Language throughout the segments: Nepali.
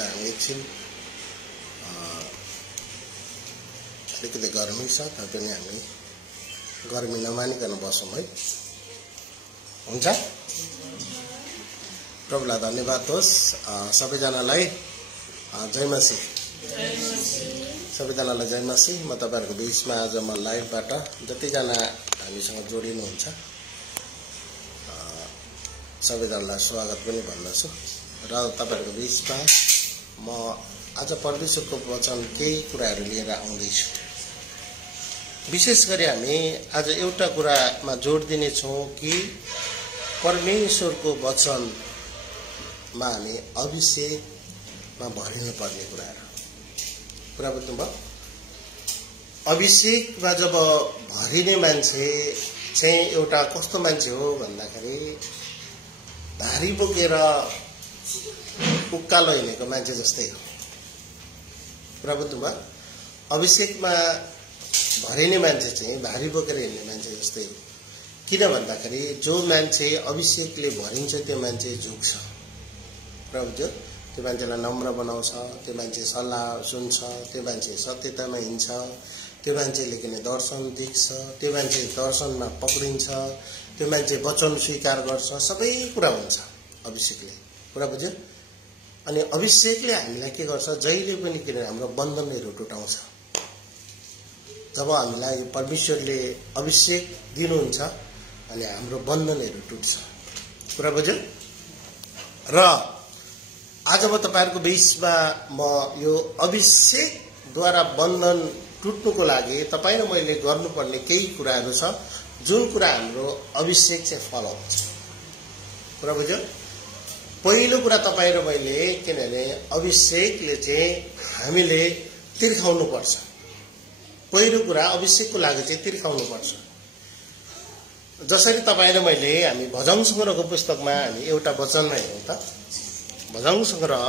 हामी एकछिन अलिकति गर्मी छ तापनि हामी गर्मी नमानिकन बसौँ है। हुन्छ? प्रभुलाई धन्यवाद होस्। सबैजनालाई जय मसीह। सबैजनालाई जय मसीह। म तपाईहरुको बीचमा आज म लाइभबाट जतिजना हामीसँग जोडिनुहुन्छ सबैजनालाई स्वागत पनि भन्दछु र तपाईहरुको बीचमा म आज परमेश्वरको वचन केही कुराहरू लिएर आउँदैछु। विशेष गरी हामी आज एउटा कुरामा जोड दिनेछौँ कि परमेश्वरको वचनमा हामी अभिषेकमा भरिनु पर्ने कुरा बुझ्नुभयो? अभिषेकमा जब भरिने मान्छे चाहिँ एउटा कस्तो मान्छे हो भन्दाखेरि भारी बोकेर उकालो हिँडेको मान्छे जस्तै हो। कुरा बुझ्नुभयो? अभिषेकमा भरिने मान्छे चाहिँ भारी बोकेर हिँड्ने मान्छे जस्तै हो। किन भन्दाखेरि जो मान्छे अभिषेकले भरिन्छ त्यो मान्छे झुक्छ। कुरा बुझ्यो? त्यो मान्छेलाई नम्र बनाउँछ, त्यो मान्छे सल्लाह सुन्छ, त्यो मान्छे सत्यतामा हिँड्छ, त्यो मान्छेले किन दर्शन देख्छ, त्यो मान्छे दर्शनमा पक्रिन्छ, त्यो मान्छे वचन स्वीकार गर्छ, सबै कुरा हुन्छ अभिषेकले। कुरा बुझ्यो? अनि अभिषेकले हामीलाई के गर्छ? जहिले पनि किन हाम्रो बन्धनहरू टुटाउँछ। जब हामीलाई परमेश्वरले अभिषेक दिनुहुन्छ अनि हाम्रो बन्धनहरू टुट्छ। कुरा बुझ्यो? र आज म तपाईहरुको बीचमा म यो अभिषेकद्वारा बन्धन टुट्नुको लागि तपाईँ र मैले गर्नुपर्ने केही कुराहरू छ जुन कुरा हाम्रो अभिषेक चाहिँ फलाउँछ। कुरा बुझ्यो? पहिलो कुरा तपाईँ र मैले किनभने अभिषेकले चाहिँ हामीले तिर्खाउनु पर्छ। पहिलो कुरा अभिषेकको लागि चाहिँ तिर्खाउनु पर्छ। जसरी तपाईँ र मैले हामी भजन संग्रहको पुस्तकमा हामी एउटा वचनमा हेरौँ त। भजन संग्रह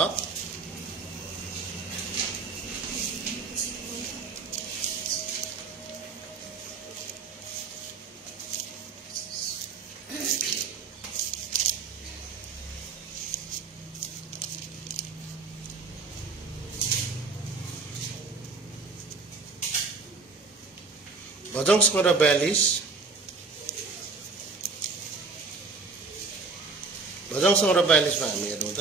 भजन संग्रह 42 भजन संग्रह 42 में हामी हेरौँ त।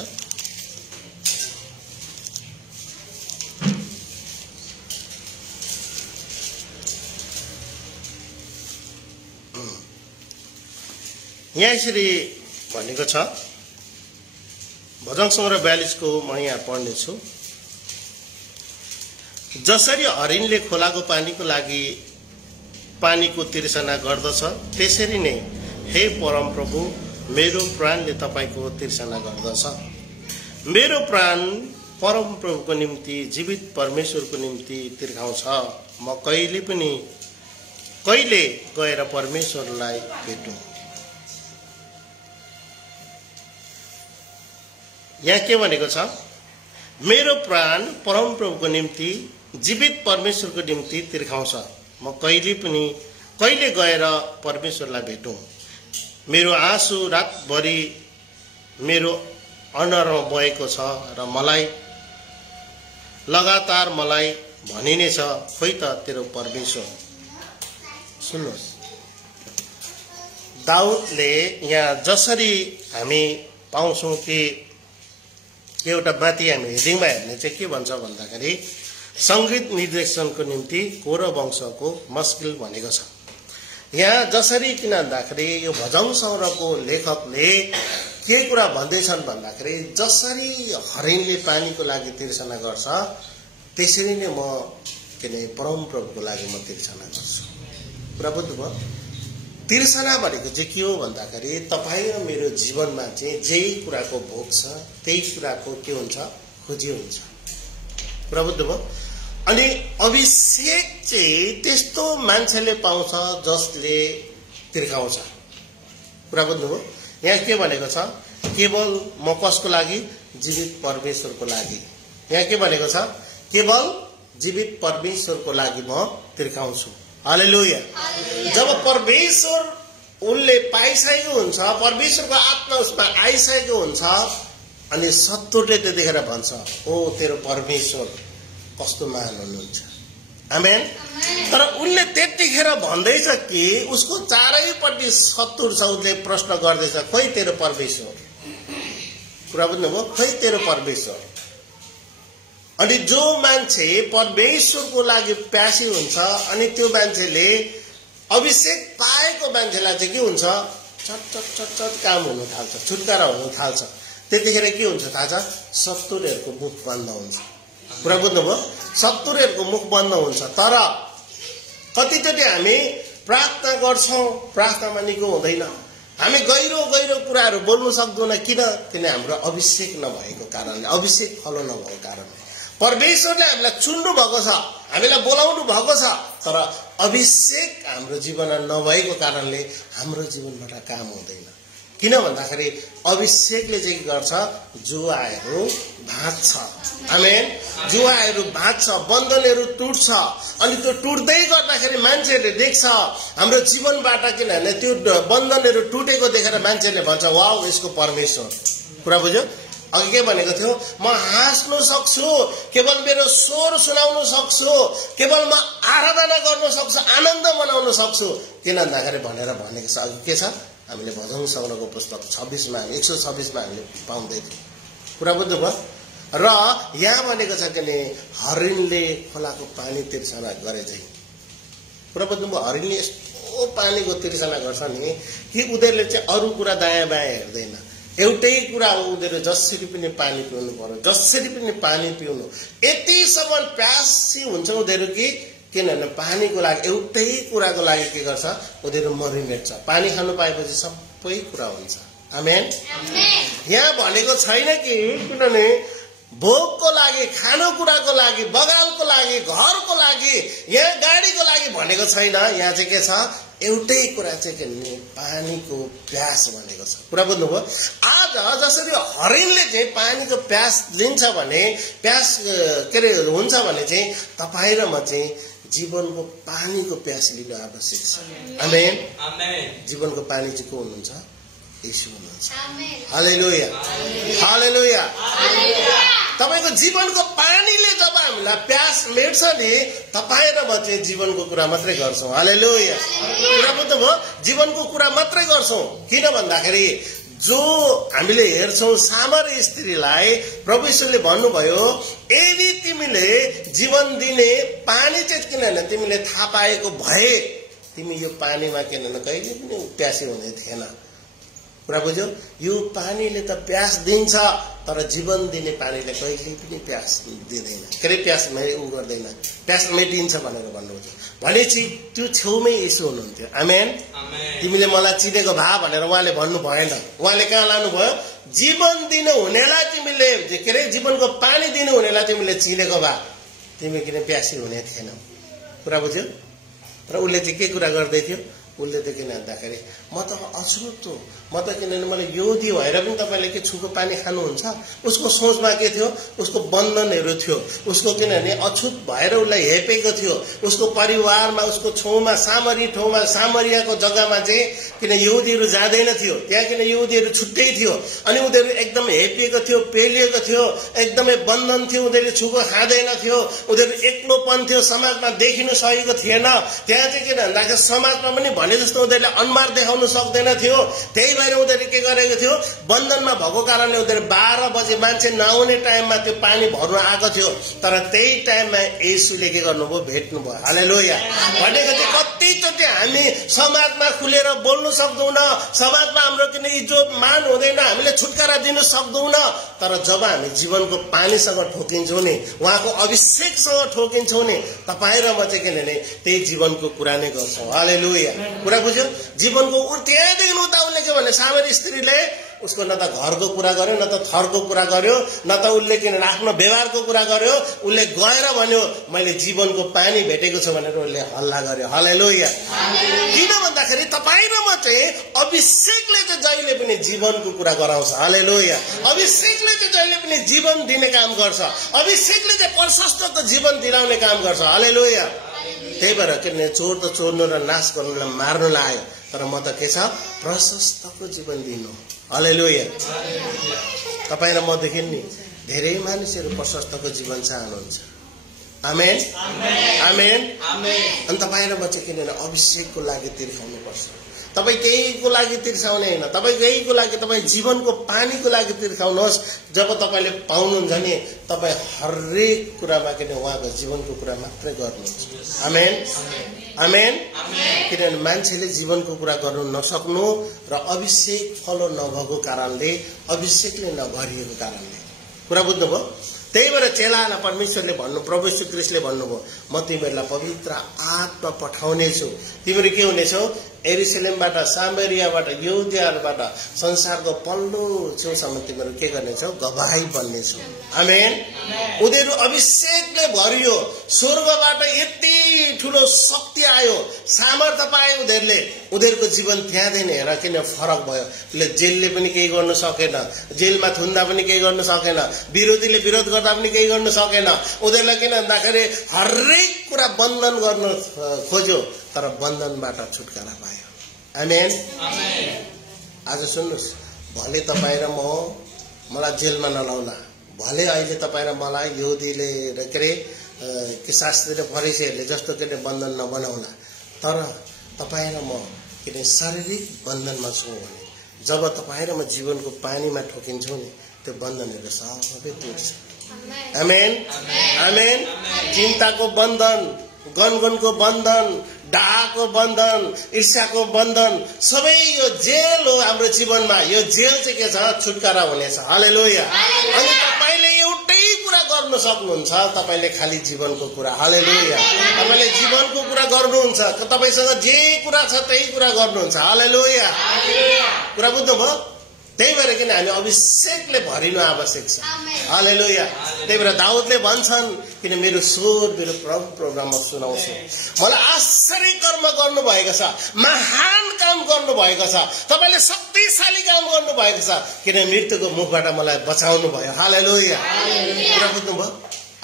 यहाँ यसरी भनेको छ, भजन संग्रह 42 को म यहाँ पढ्ने छु। जसरी हरिणले खोलाको पानीको लागि पानीको तिर्सना गर्दछ त्यसरी नै हे परम प्रभु मेरो प्राणले तपाईको तिर्सना गर्दछ। मेरो प्राण परम प्रभुको निम्ति जीवित परमेश्वरको निम्ति तिर्खाउँछ। म कहिले गएर परमेश्वरलाई भेटौँ। यहाँ के भनेको छ? मेरो प्राण परम प्रभुको निम्ति जीवित परमेश्वरको निम्ति तिर्खाउँछ। म कहिले गएर परमेश्वरलाई भेटौँ। मेरो आँसु रातभरि मेरो अनुहारमा बहेको छ र मलाई लगातार मलाई भनिने छ, खोइ त तेरो परमेश्वर। सुन्नुहोस्, दाउदले यहाँ जसरी हामी पाउँछौँ कि एउटा माथि हामी हेडिङमा हेर्ने चाहिँ के भन्छ भन्दाखेरि संगीत निर्देशनको निम्ति कोर वंशको मस्किल भनेको छ। यहाँ जसरी किन भन्दाखेरि यो भजन संग्रहको लेखकले के कुरा भन्दैछन् भन्दाखेरि जसरी हरिणले पानीको लागि तिर्सना गर्छ त्यसरी नै म परम प्रभुको लागि म तिर्सना गर्छु। कुरा बुझ्नुभयो? तिर्सना भनेको चाहिँ के हो भन्दाखेरि तपाईँ र मेरो जीवनमा चाहिँ जेही कुराको भोग छ त्यही कुराको के हुन्छ? खोजी हुन्छ। कुरा बुझ्नुभयो? अनि अभिषेक चाहिँ त्यस्तो मान्छेले पाउँछ जसले तिर्खाउँछ। कुरा बुझ्नुभयो? यहाँ के भनेको छ? केवल म कसको लागि? जीवित परमेश्वरको लागि। यहाँ के भनेको छ? केवल जीवित परमेश्वरको लागि म तिर्खाउँछु। हालेलुया। जब परमेश्वर उनले पाइसकेको हुन्छ, परमेश्वरको आत्मा उसमा आइसकेको हुन्छ, अनि शत्रुले त्यतिखेर भन्छ, ओ तेरो परमेश्वर कस्तो महान हुनुहुन्छ। आमेन। तर उनले त्यतिखेर भन्दैछ कि उसको चारैपट्टि शत्रु छ। उसले प्रश्न गर्दैछ, खोइ तेरो परमेश्वर। कुरा बुझ्नुभयो? खोइ तेरो परमेश्वर। अनि जो मान्छे परमेश्वरको लागि प्यासी हुन्छ अनि त्यो मान्छेले अभिषेक पाएको मान्छेलाई चाहिँ के हुन्छ, चट चट चट चट काम हुन थाल्छ, छुटकारा हुन थाल्छ। त्यतिखेर के हुन्छ थाहा छ? शत्रुहरूको मुख बन्द हुन्छ। कुरा बुझ्नुभयो? शत्रुहरूको मुख बन्द हुन्छ। तर कतिचोटि हामी प्रार्थना गर्छौं, प्रार्थनामा निको हुँदैन। हामी गहिरो गहिरो कुराहरू बोल्नु सक्दैनौँ। किन? किन हाम्रो अभिषेक नभएको कारणले, अभिषेक फलो नभएको कारणले। परमेश्वरले हामीलाई चुन्नु भएको छ, हामीलाई बोलाउनु भएको छ, तर अभिषेक हाम्रो जीवनमा नभएको कारणले हाम्रो जीवनबाट काम हुँदैन। किन भन्दाखेरि अभिषेकले चाहिँ के गर्छ? जुवाहरू भाँच्छ। आमेन। जुवाहरू भाँच्छ, बन्धनहरू टुट्छ। अनि त्यो टुट्दै गर्दाखेरि मान्छेहरूले देख्छ हाम्रो जीवनबाट, किनभने त्यो बन्धनहरू टुटेको देखेर मान्छेले भन्छ, वाउ यसको परमेश्वर। कुरा बुझ्यो? अघि के भनेको थियो? म हाँस्नु सक्छु, केवल मेरो स्वर सुनाउन सक्छु, केवल म आराधना गर्न सक्छु, आनन्द मनाउन सक्छु। किन भन्दाखेरि भनेर भनेको छ। अघि के छ? हामीले भजन सङ्ग्रहको पुस्तक 26 मा 126 मा हामीले पाउँदै थियौँ। कुरा बुझ्नुभयो? र यहाँ भनेको छ कि हरिणले खोलाको पानी तिर्सना गरे चाहिँ। कुरा बुझ्नुभयो? हरिणले यस्तो पानीको तिर्सना गर्छ नि कि उनीहरूले चाहिँ अरू कुरा दायाँ बायाँ हेर्दैन। एउटै कुरा हो, उनीहरू जसरी पनि पानी पिउनु पर्यो, जसरी पनि पानी पिउनु। यतिसम्म प्यासी हुन्छ उनीहरू कि किनभने पानीको लागि, एउटै कुराको लागि के गर्छ? उनीहरू मरिमेट्छ। पानी खानु पाएपछि सबै कुरा हुन्छ। आमेन। यहाँ भनेको छैन कि किनभने भोगको लागि, खानेकुराको लागि, बगालको लागि, घरको लागि, यहाँ गाडीको लागि भनेको छैन। यहाँ चाहिँ के छ? एउटै कुरा चाहिँ के पानीको प्यास भनेको छ। कुरा बुझ्नुभयो? आज जसरी हरिणले चाहिँ पानीको प्यास लिन्छ भने, प्यास के अरे हुन्छ भने चाहिँ तपाईँ र म चाहिँ जीवनको पानीको प्यास लिनु आवश्यक छ। आमेन। जीवनको पानी चाहिँ को हुनुहुन्छ? येशू हुनुहुन्छ। हालेलुया, हालेलुया। तपाईको जीवनको पानीले जब हामीलाई प्यास मेट्छ नि, तपाईँ र म चाहिँ जीवनको कुरा मात्रै गर्छौं। हालेलुया। कुरा बुझ्नुभयो? जीवनको कुरा मात्रै गर्छौं। किन भन्दाखेरि जो हामीले हेर्छौं सामरी स्त्रीलाई प्रभु यीशुले भन्नुभयो, यदि तिमीले जीवन दिने पानी चाहिँ किनभने तिमीले थाहा पाएको भए तिमी यो पानीमा किनभने कहिले पनि प्यासी हुने थिएन। कुरा बुझ्यौ? यो पानीले त प्यास दिन्छ, तर जीवन दिने पानीले कहिले पनि प्यास दिँदैन। के अरे प्यास उ गर्दैन, प्यास मेटिन्छ भनेर भन्नुहुन्छ। भनेपछि त्यो छेउमै येशू हुनुहुन्थ्यो। आमेन। तिमीले मलाई चिनेको भा भनेर उहाँले भन्नु भएन। उहाँले कहाँ लानु भयो? जीवन दिनु हुनेलाई तिमीले, के अरे जीवनको पानी दिनु हुनेलाई तिमीले चिनेको भा तिमी किन प्यासी हुने थिएन। कुरा बुझ्यौ? र उसले चाहिँ के कुरा गर्दै थियो? उसले त किन भन्दाखेरि म त अछुत हो, म त किनभने मैले यहुदी भएर पनि तपाईँले के छुको पानी खानुहुन्छ? उसको सोचमा के थियो? उसको बन्धनहरू थियो। उसको किनभने अछुत भएर उसलाई हेपेको थियो। उसको परिवारमा, उसको छेउमा, सामरी ठाउँमा, सामरियाको जग्गामा चाहिँ किन यहुदीहरू जाँदैन थियो, त्यहाँ किन यहुदीहरू छुट्टै थियो। अनि उनीहरू एकदम हेपिएको थियो, पेलिएको थियो, एकदमै बन्धन थियो। उनीहरूले छुको खाँदैन थियो, उनीहरू एक्लोपन थियो, समाजमा देखिनु सकेको थिएन। त्यहाँ चाहिँ किन भन्दाखेरि समाजमा पनि भने जस्तो उनीहरूले अनुहार देखाउन सक्दैन थियो। त्यही भएर उनीहरूले के गरेको थियो? बन्धनमा भएको कारणले उनीहरू 12 बजे मान्छे नआउने टाइममा त्यो पानी भर्न आएको थियो। तर त्यही टाइममा येशूले के गर्नुभयो? भेट्नुभयो। हालेलुया। भनेको चाहिँ कतिचोटि हामी समाजमा खुलेर बोल्नु सक्दैनौँ, समाजमा हाम्रो किन इज्जत मान हुँदैन, हामीले छुटकारा दिन सक्दैनौँ। तर जब हामी जीवनको पानीसँग ठोकिन्छौँ नि, उहाँको अभिषेकसँग ठोकिन्छौँ नि, तपाईँ र म चाहिँ किनभने त्यही जीवनको कुरा नै गर्छौँ। हालेलुया। कुरा बुझ्यो? जीवनको त्यहाँदेखि उता उसले के भने सामरी स्त्रीले उसको न त घरको कुरा गर्यो, न त थरको कुरा गर्यो, न त उसले किन आफ्नो व्यवहारको कुरा गर्यो। उसले गएर भन्यो मैले जीवनको पानी भेटेको छु भनेर उसले हल्ला गर्यो। हालेलुया। किन भन्दाखेरि तपाईँ र म चाहिँ अभिषेकले चाहिँ जहिले पनि जीवनको कुरा गराउँछ। हालेलुया। अभिषेकले चाहिँ जहिले पनि जीवन दिने काम गर्छ। अभिषेकले चाहिँ प्रशस्तको जीवन दिलाउने काम गर्छ। हालेलुया। त्यही भएर किनभने चोर त चोर्नु र नाश गर्नुलाई मार्नुलाई आयो, तर म त के छ? प्रशस्तको जीवन दिनु। हालेलुया। तपाईँ र मदेखि नि धेरै मानिसहरू प्रशस्तको जीवन चाहनुहुन्छ। आमेन आमेन। अनि तपाईँ र म चाहिँ किनभने अभिषेकको लागि तिर्खाउनु पर्छ। तपाईँ केहीको लागि तिर्खाउने होइन, तपाईँ केहीको लागि, तपाईँ जीवनको पानीको लागि तिर्खाउनुहोस्। जब तपाईँले पाउनुहुन्छ नि तपाईँ हरेक कुरामा किन उहाँको जीवनको कुरा मात्रै गर्नुहुन्छ। आमेन आमेन। किनभने मान्छेले जीवनको कुरा गर्नु नसक्नु र अभिषेक फलो नभएको कारणले, अभिषेकले नभरिएको कारणले। कुरा बुझ्नुभयो? त्यही भएर चेलालाई परमेश्वरले भन्नु, प्रभु यीशु ख्रीष्टले भन्नुभयो, म तिमीहरूलाई पवित्र आत्मा पठाउने छु। तिमीहरू के हुनेछौ? यरुशलेमबाट, सामरियाबाट, यहुदियाबाट संसारको पल्लो छेउसम्म तिमीहरू के गर्नेछौ? गवाही बन्नेछौ। आमेन। उनीहरू अभिषेकले भरियो, स्वर्गबाट यति ठुलो शक्ति आयो, सामर्थ्य पायो उनीहरूले। उनीहरूको जीवन त्यहाँदेखि हेर किन फरक भयो। जेलले पनि केही गर्नु सकेन, जेलमा थुन्दा पनि केही गर्नु सकेन, विरोधीले विरोध गर्दा पनि केही गर्नु सकेन। उनीहरूलाई किन भन्दाखेरि हरेक कुरा बन्धन गर्न खोज्यो, तर बन्धनबाट छुटकारा पायो। आमेन। आज सुन्नुहोस्, भले तपाईँ र मलाई जेलमा नलाउला, भले अहिले तपाईँ र मलाई यहुदीले के अरे शास्त्री र फरिसीहरूले जस्तो के अरे बन्धन नबनाउला, तर तपाईँ र म किन शारीरिक बन्धनमा छौँ भने जब तपाईँ र म जीवनको पानीमा ठोकिन्छौँ नि त्यो बन्धनहरू सबै टुट्छ। आमेन आमेन। चिन्ताको बन्धन, गनगनको बन्धन, डाहाको बन्धन, ईर्ष्याको बन्धन, सबै यो जेल हो हाम्रो जीवनमा। यो जेल चाहिँ के छ? छुटकारा हुनेछ। हालेलुया। अनि तपाईले एउटै कुरा गर्न सक्नुहुन्छ, तपाईले खाली जीवनको कुरा। हालेलुया। तपाईले जीवनको कुरा गर्नुहुन्छ, तपाईसँग जे कुरा छ त्यही कुरा गर्नुहुन्छ। हालेलुया। कुरा बुझ्नुभयो? त्यही भएर किन हामी अभिषेकले भरिनु आवश्यक छ। हालेलुया। त्यही भएर दाउदले भन्छन्, किन मेरो स्वर मेरो प्रभु प्रोग्राममा सुनाउँछु। मलाई आश्चर्य कर्म गर्नुभएको छ, महान काम गर्नुभएको छ, तपाईँले शक्तिशाली काम गर्नुभएको छ, किन मृत्युको मुखबाट मलाई बचाउनु भयो। हालेलुया। कुरा बुझ्नुभयो?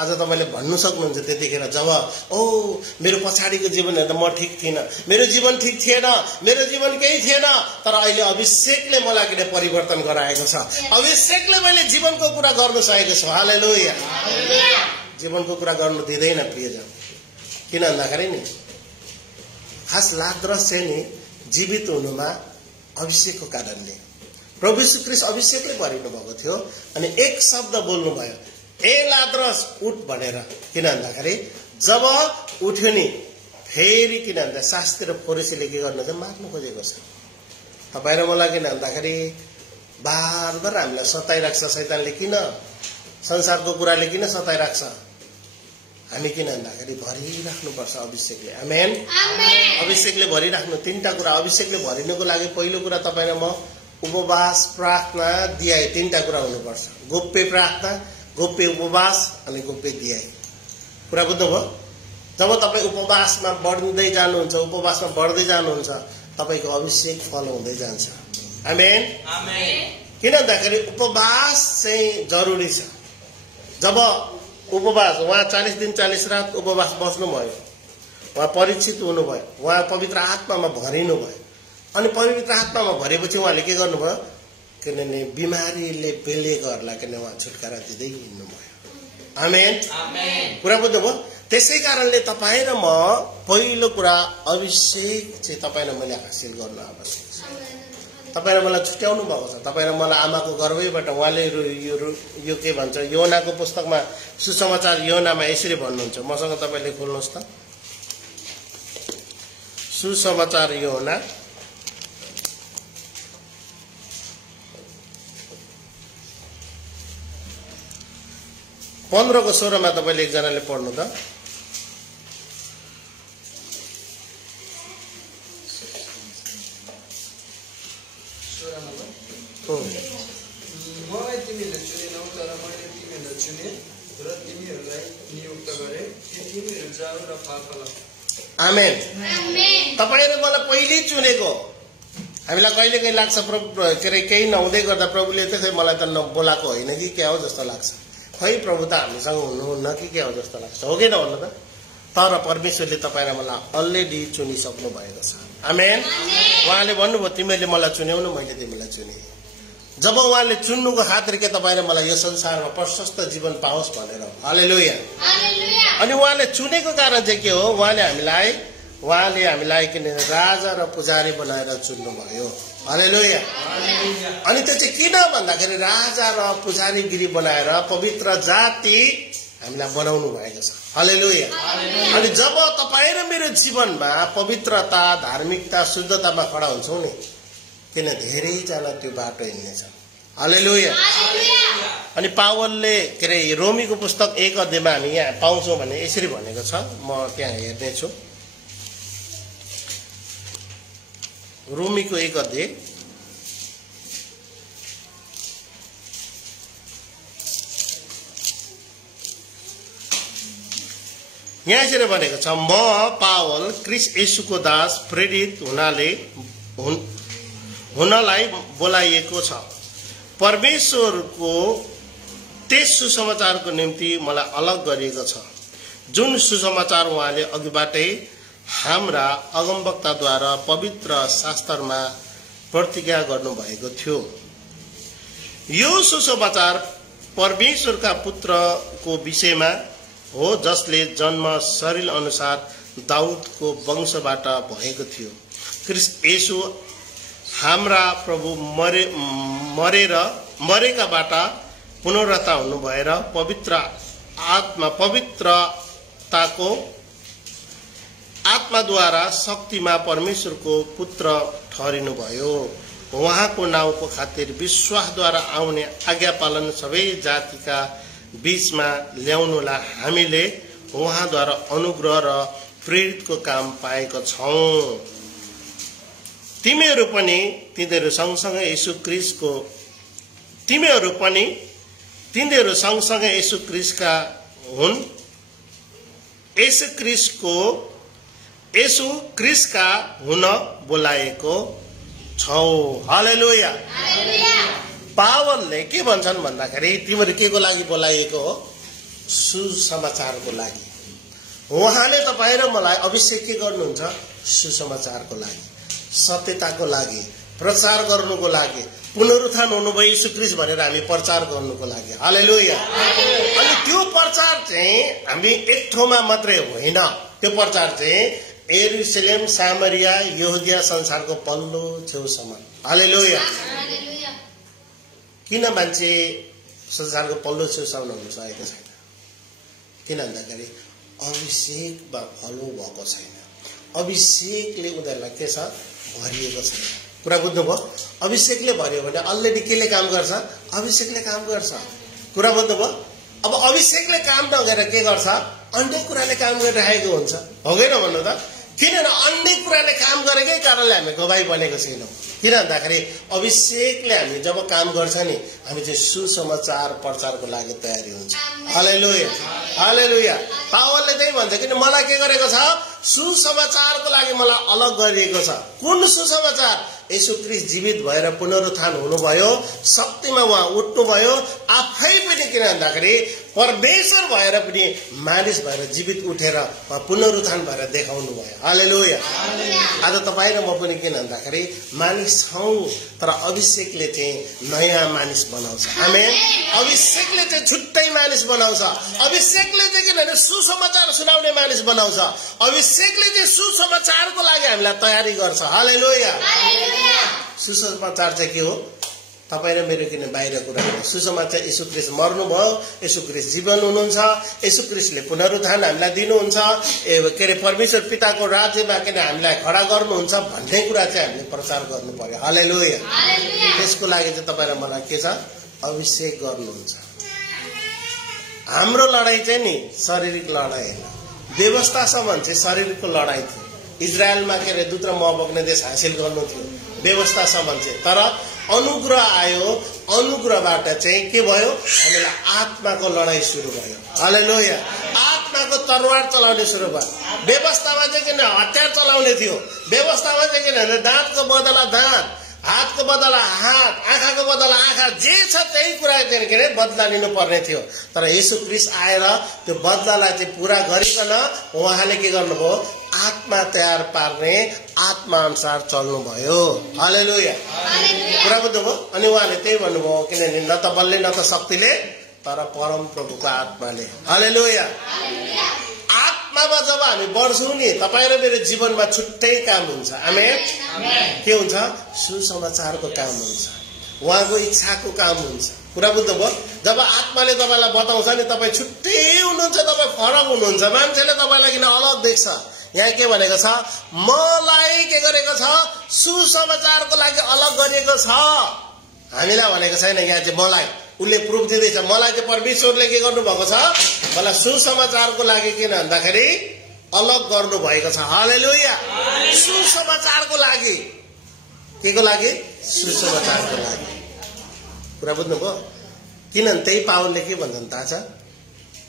आज तपाईँले भन्नु सक्नुहुन्छ त्यतिखेर जब मेरो पछाडिको जीवन हेर्दा म ठिक थिइनँ, मेरो जीवन ठिक थिएन, मेरो जीवन केही थिएन, तर अहिले अभिषेकले मलाई किन परिवर्तन गराएको छ, अभिषेकले मैले जीवनको कुरा गर्नु सकेको छु। हालेलुया। जीवनको कुरा गर्नु दिँदैन प्रियजन। किन भन्दाखेरि नि खास लाजरस चाहिँ नि जीवित हुनुमा अभिषेकको कारणले, प्रभु यीशु ख्रीष्ट अभिषेकले भरिनु भएको थियो। अनि एक शब्द बोल्नु भयो, ए लाजरस उठ भनेर। किन भन्दाखेरि जब उठ्यो नि फेरि किन भन्दा शास्त्री र फरिसीले के गर्नु चाहिँ मार्नु खोजेको छ। तपाईँ र मलाई किन भन्दाखेरि बार बार हामीलाई सताइराख्छ शैतानले। किन? संसारको कुराले किन सताइराख्छ? हामी किन भन्दाखेरि भरिराख्नुपर्छ अभिषेकले। आमेन। अभिषेकले भरिराख्नु। तीनटा कुरा अभिषेकले भरिनुको लागि पहिलो कुरा तपाईँ र म उपवास, प्रार्थना, दियाई, तीनटा कुरा हुनुपर्छ। गोप्य प्रार्थना, गोप्य उपवास अनि गोप्य दियाई। कुरा बुझ्नुभयो? जब तपाईँ उपवासमा बढ्दै जानुहुन्छ, उपवासमा बढ्दै जानुहुन्छ, तपाईँको अभिषेक फलो हुँदै जान्छ। आमेन। किन भन्दाखेरि उपवास चाहिँ जरुरी छ। जब उपवास उहाँ 40 दिन 40 रात उपवास बस्नुभयो, उहाँ परीक्षित हुनुभयो, उहाँ पवित्र आत्मामा भरिनु भयो। अनि पवित्र आत्मामा भरेपछि उहाँले के गर्नुभयो? किनभने बिमारीले पेलेकोहरूलाई किन उहाँ छुटकारा दिँदै हिँड्नुभयो। आमेन। कुरा बुझ्नुभयो? त्यसै कारणले तपाईँ र म पहिलो कुरा अभिषेक चाहिँ तपाईँ र मैले हासिल गर्नु आवश्यक छ। तपाईँ र मलाई छुट्याउनु भएको छ। तपाईँ र मलाई आमाको गर्भैबाट उहाँले यो के भन्छ, योनाको पुस्तकमा सुसमाचार योनामा यसरी भन्नुहुन्छ। मसँग तपाईँले खोल्नुहोस् त, सुसमाचार योना 15:16 तपाईँले एकजनाले पढ्नु त। मलाई तिमीले चुनेनौ, तर मैले तिमीलाई चुने र तिमीहरूलाई नियुक्त गरे कि तिमीहरू जाऊ र पाप गर। आमेन। तपाईँ र मलाई पहिले चुनेको। हामीलाई कहिले कहीँ लाग्छ प्रभु के अरे केही नहुँदै गर्दा प्रभुले त मलाई त नबोलाएको होइन कि क्या हो जस्तो लाग्छ। खै प्रभु त हामीसँग हुनुहुन्न कि क्या हो जस्तो लाग्छ। हो कि नभन्नु त? तर परमेश्वरले तपाईँ र मलाई अलरेडी चुनिसक्नु भएको छ। आमेन। उहाँले भन्नुभयो तिमीले मलाई चुन्यौ न, मैले तिमीलाई चुने। जब उहाँले चुन्नुको खातिर के तपाईले मलाई यो संसारमा प्रशस्त जीवन पाओस् भनेर। हालेलुया। अनि उहाँले चुनेको कारण चाहिँ के हो? उहाँले हामीलाई किन राजा र पुजारी बनाएर चुन्नुभयो। हालेलुया। अनि त्यो चाहिँ किन भन्दाखेरि राजा र पुजारीगिरी बनाएर पवित्र जाति हामीलाई बनाउनु भएको छ। हालेलुया। अनि जब तपाईँ र मेरो जीवनमा पवित्रता, धार्मिकता, शुद्धतामा खडा हुन्छौँ नि, किन धेरैजना त्यो बाटो हिँड्नेछ। हालेलुया। अनि पावलले के अरे रोमीको पुस्तक 1 अध्यायमा हामी यहाँ पाउँछौँ भने यसरी भनेको छ, म त्यहाँ हेर्नेछु। रोमीको 1 अध्याय यहाँ यसरी भनेको छ, म पावल क्रिस्ट येशूको दास प्रेरित हुनलाई बोलाइएको छ, परमेश्वरको त्यस सुसमाचारको निम्ति मलाई अलग गरिएको छ, जुन सुसमाचार उहाँले अघिबाटै हाम्रा अगमवक्ताद्वारा पवित्र शास्त्रमा प्रतिज्ञा गर्नुभएको थियो। यो सुसमाचार परमेश्वरका पुत्रको विषयमा हो, जसले जन्म शरीर अनुसार दाउदको वंशबाट भएको थियो। क्रिस्ट येशू हाम्रा प्रभु मरेकाबाट पुनरुत्थान हुनु भएर पवित्रताको आत्माद्वारा शक्तिमा परमेश्वरको पुत्र ठहरिनु भयो। उहाँको नाउँको खातिर विश्वासद्वारा आउने आज्ञा पालन सबै जातिका बीचमा ल्याउनुलाई हामीले उहाँद्वारा अनुग्रह र प्रेरितको काम पाएका छौं। तिमीहरू पनि सँगसँगै येशू क्रिस्टका हुन्, येशू क्रिस्टका हुन बोलाएको छौ। हालेलुया। पावलले के भन्छन् भन्दाखेरि तिमीहरू के को लागि बोलाइएको हो? सुसमाचारको लागि। उहाँले तपाईँ र मलाई अभिषेक के गर्नुहुन्छ? सुसमाचारको लागि, सत्यताको लागि, प्रचार गर्नुको लागि, पुनरुत्थान हुनुभयो येशू क्रिस्ट भनेर हामी प्रचार गर्नुको लागि। हालेलुया। अनि त्यो प्रचार चाहिँ हामी एक ठाउँमा मात्रै होइन, त्यो प्रचार चाहिँ यरुशलेम, सामरिया, यहुदिया, संसारको पल्लो छेउसम्म। हालेलुया। किन मान्छे संसारको पल्लो छेउसम्म हुन सकेको छैन? किन भन्दाखेरि अभिषेकमा फलो भएको छैन। अभिषेकले उनीहरूलाई के छ? भरिएको छैन। कुरा बुझ्नुभयो? अभिषेकले भर्यो भने अलरेडी केले काम गर्छ? अभिषेकले काम गर्छ। कुरा बुझ्नुभयो? अब अभिषेकले काम नगरेर के गर्छ? अन्य कुराले काम गरिरहेको हुन्छ। हो गएन भन्नु त? किनभने अन्य कुराले काम गरेकै कारणले हामी गवाई बनेको छैनौँ। किन भन्दाखेरि अभिषेकले हामी जब काम गर्छ नि, हामी चाहिँ सुसमाचार प्रचारको लागि तयारी हुन्छ। हालेलुया। हालेलुया। पावलले त्यही भन्छ, किन मलाई के गरेको छ? सुसमाचारको लागि मलाई अलग गरिएको छ। कुन सुसमाचार? येशू क्रिस्ट जीवित भएर पुनरुत्थान हुनुभयो, शक्तिमा उहाँ उठ्नुभयो, आफै पनि किन भन्दाखेरि परमेश्वर भएर पनि मानिस भएर जीवित उठेर पुनरुत्थान भएर देखाउनु भयो। हालेलुया। आज तपाईँ र म पनि किन भन्दाखेरि मानिस छौँ, तर अभिषेकले चाहिँ नयाँ मानिस बनाउँछ। आमेन। अभिषेकले चाहिँ छुट्टै मानिस बनाउँछ। अभिषेकले चाहिँ किनभने सुसमाचार सुनाउने मानिस बनाउँछ। अभिषेकले चाहिँ सुसमाचारको लागि हामीलाई तयारी गर्छ। हालेलुया। सुसमाचार चाहिँ के हो? तपाईँ र मेरो किन बाहिर कुरा हो। सुसमाचार येशू क्रिस्ट मर्नुभयो, येशू क्रिस्ट जीवन हुनुहुन्छ, येशू क्रिस्टले पुनरुत्थान हामीलाई दिनुहुन्छ, के अरे परमेश्वर पिताको राज्यमा किन हामीलाई खडा गर्नुहुन्छ भन्ने कुरा चाहिँ हामीले प्रचार गर्नु पर्यो। हालेलुया। त्यसको लागि चाहिँ तपाईँ र मलाई के छ? अभिषेक गर्नुहुन्छ। हाम्रो लडाई चाहिँ नि शारीरिक लडाई होइन, व्यवस्थासम्म चाहिँ शरीरको लडाई थियो। इजरायलमा के अरे दूत र मह बग्ने देश हासिल गर्नु थियो, व्यवस्थासम्म चाहिँ। तर अनुग्रह आयो, अनुग्रहबाट चाहिँ के भयो? हामीलाई आत्माको लडाई सुरु भयो। हालेलुया। आत्माको तरवार चलाउने सुरु भयो। व्यवस्थामा चाहिँ किन हतियार चलाउने थियो, व्यवस्थामा चाहिँ किनभने दाँतको बदला दाँत, हातको बदला हात, आँखाको बदला आँखा, जे छ त्यही कुरा के अरे बदला लिनु पर्ने थियो। तर येशू क्रिस्ट आएर त्यो बदलालाई चाहिँ पूरा गरिकन उहाँले के गर्नुभयो? आत्मा तयार पार्ने आत्मा अनुसार चल्नुभयो। हालेलुया। कुरा बुझ्नुभयो? अनि उहाँले त्यही भन्नुभयो, किनभने न त बलले न त शक्तिले तर परम प्रभुको आत्माले। हालेलुया। आत्मामा जब हामी बढ्छौँ नि, तपाईँ र मेरो जीवनमा छुट्टै काम हुन्छ। आमेन। के हुन्छ? सुसमाचारको काम हुन्छ, उहाँको इच्छाको काम हुन्छ। कुरा बुझ्नुभयो? जब आत्माले तपाईँलाई बताउँछ नि, तपाईँ छुट्टै हुनुहुन्छ, तपाईँ फरक हुनुहुन्छ। मान्छेले तपाईँलाई किन अलग देख्छ? यहाँ के भनेको छ? मलाई के गरेको छ? सुसमाचारको लागि अलग गरिएको छ। हामीलाई भनेको छैन यहाँ चाहिँ मलाई। उसले प्रुफ दिँदैछ, मलाई चाहिँ परमेश्वरले के गर्नुभएको छ? मलाई सुसमाचारको लागि किन भन्दाखेरि अलग गर्नुभएको छ। हालेलुया। सुसमाचारको लागि। के को लागि? सुसमाचारको लागि। कुरा बुझ्नुभयो? किनभने त्यही पावलले के भन्छन् थाहा छ?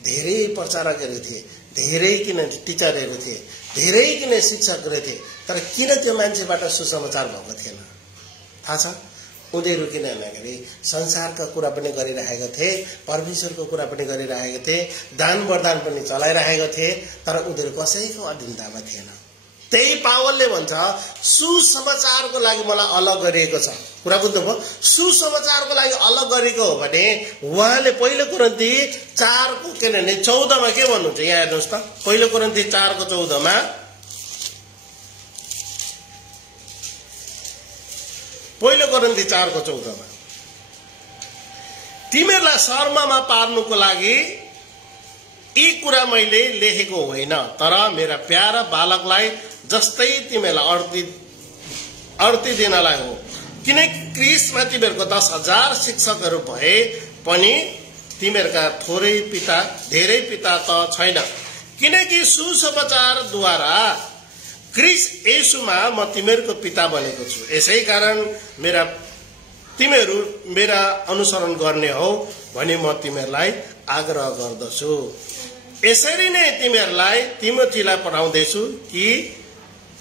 धेरै प्रचारकहरू थिए, धेरै किन टिचरहरू थिए, धेरै किन शिक्षकहरू थिए, तर किन त्यो मान्छेबाट सुसमाचार भएको थिएन? थाहा छ? उनीहरू किन भन्दाखेरि संसारका कुरा पनि गरिरहेका थिए, परमेश्वरको कुरा पनि गरिरहेका थिए, दान वरदान पनि चलाइरहेका थिए, तर उनीहरू कसैको अधीनतामा थिएन। त्यही पावलले भन्छ सुसमाचारको लागि मलाई अलग गरिएको छ। कुरा बुझ्नुभयो? सुसमाचारको लागि अलग गरेको हो भने उहाँले पहिलो कोरिन्थी 4 को के भने 14 मा के भन्नुहुन्छ? यहाँ हेर्नुहोस् त, पहिलो कोरिन्थी 4 को 14 मा पहिलो कोरिन्थी 4 को 14 मा तिमीहरूलाई शर्ममा पार्नुको लागि यी कुरा मैले लेखेको होइन, तर मेरा प्यारा बालकलाई जस्तै तिमीहरूलाई अर्थी दिनलाई हो। किनकि क्रिस्टमा तिमीहरूको 10,000 शिक्षकहरू भए पनि तिमीहरूका धेरै पिता त छैन, किनकि सुसमाचारद्वारा क्रिस्ट येशूमा म तिमीहरूको पिता बनेको छु। यसै कारण तिमीहरू मेरा अनुसरण गर्ने हो भनी म तिमीहरूलाई आग्रह गर्दछु। यसरी नै तिमीहरूलाई तिमोथीलाई पठाउँदैछु कि